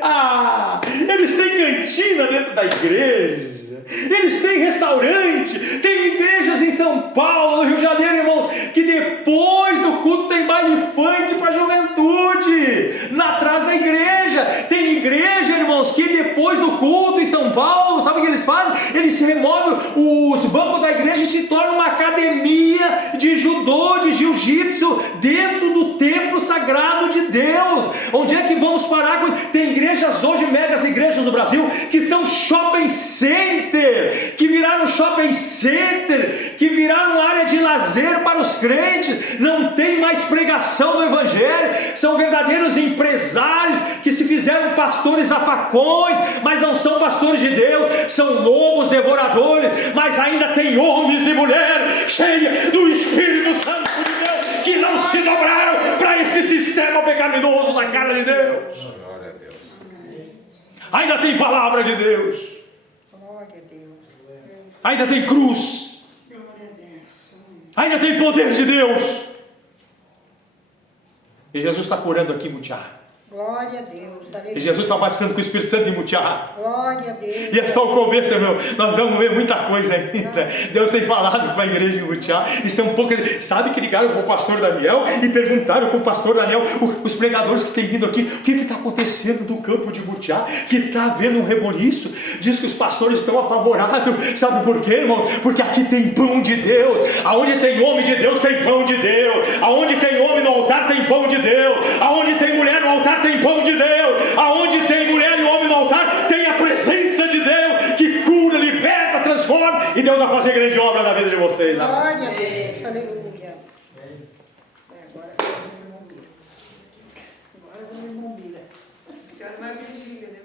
Ah, eles têm cantina dentro da igreja, eles têm restaurante, tem igrejas em São Paulo, no Rio de Janeiro, irmãos, que depois do culto tem baile funk para a juventude, atrás da igreja. Tem igreja, irmãos, que depois do culto em São Paulo, sabe o que eles fazem? Eles removem os bancos da igreja e se torna uma academia de judô, de jiu-jitsu, dentro do templo sagrado de Deus. Onde é que vamos parar? Tem igrejas hoje, megas igrejas no Brasil, que são shopping center, que viraram shopping center, que viraram área de lazer para os crentes. Não tem mais pregação do evangelho, são verdadeiros empresários que se fizeram pastores a facões, mas não são pastores de Deus, são lobos devoradores. Mas ainda tem homens e mulheres cheios do Espírito Santo de Deus, que não se dobraram para esse sistema pecaminoso da cara de Deus. Ainda tem palavra de Deus, ainda tem cruz, ainda tem poder de Deus. E Jesus está curando aqui, Mutiá. Glória a Deus. E Aleluia. Jesus está batizando com o Espírito Santo em Butiá. Glória a Deus. E é só o começo, irmão. Nós vamos ver muita coisa ainda. Deus tem falado com a igreja em Butiá. Isso é um pouco. Sabe que ligaram para o pastor Daniel e perguntaram para o pastor Daniel, os pregadores que têm vindo aqui, o que está acontecendo no campo de Butiá? Que está havendo um reboliço. Diz que os pastores estão apavorados. Sabe por quê, irmão? Porque aqui tem pão de Deus. Aonde tem homem de Deus, tem pão de Deus. Aonde tem homem no altar, tem pão de Deus. Aonde tem mulher no altar, tem pão de Deus. Aonde tem mulher e homem no altar, tem a presença de Deus que cura, liberta, transforma, e Deus vai fazer grande obra na vida de vocês. Glória a Deus. Aleluia. Agora vamos ir. Agora vamos ir. Já não é vigília, né?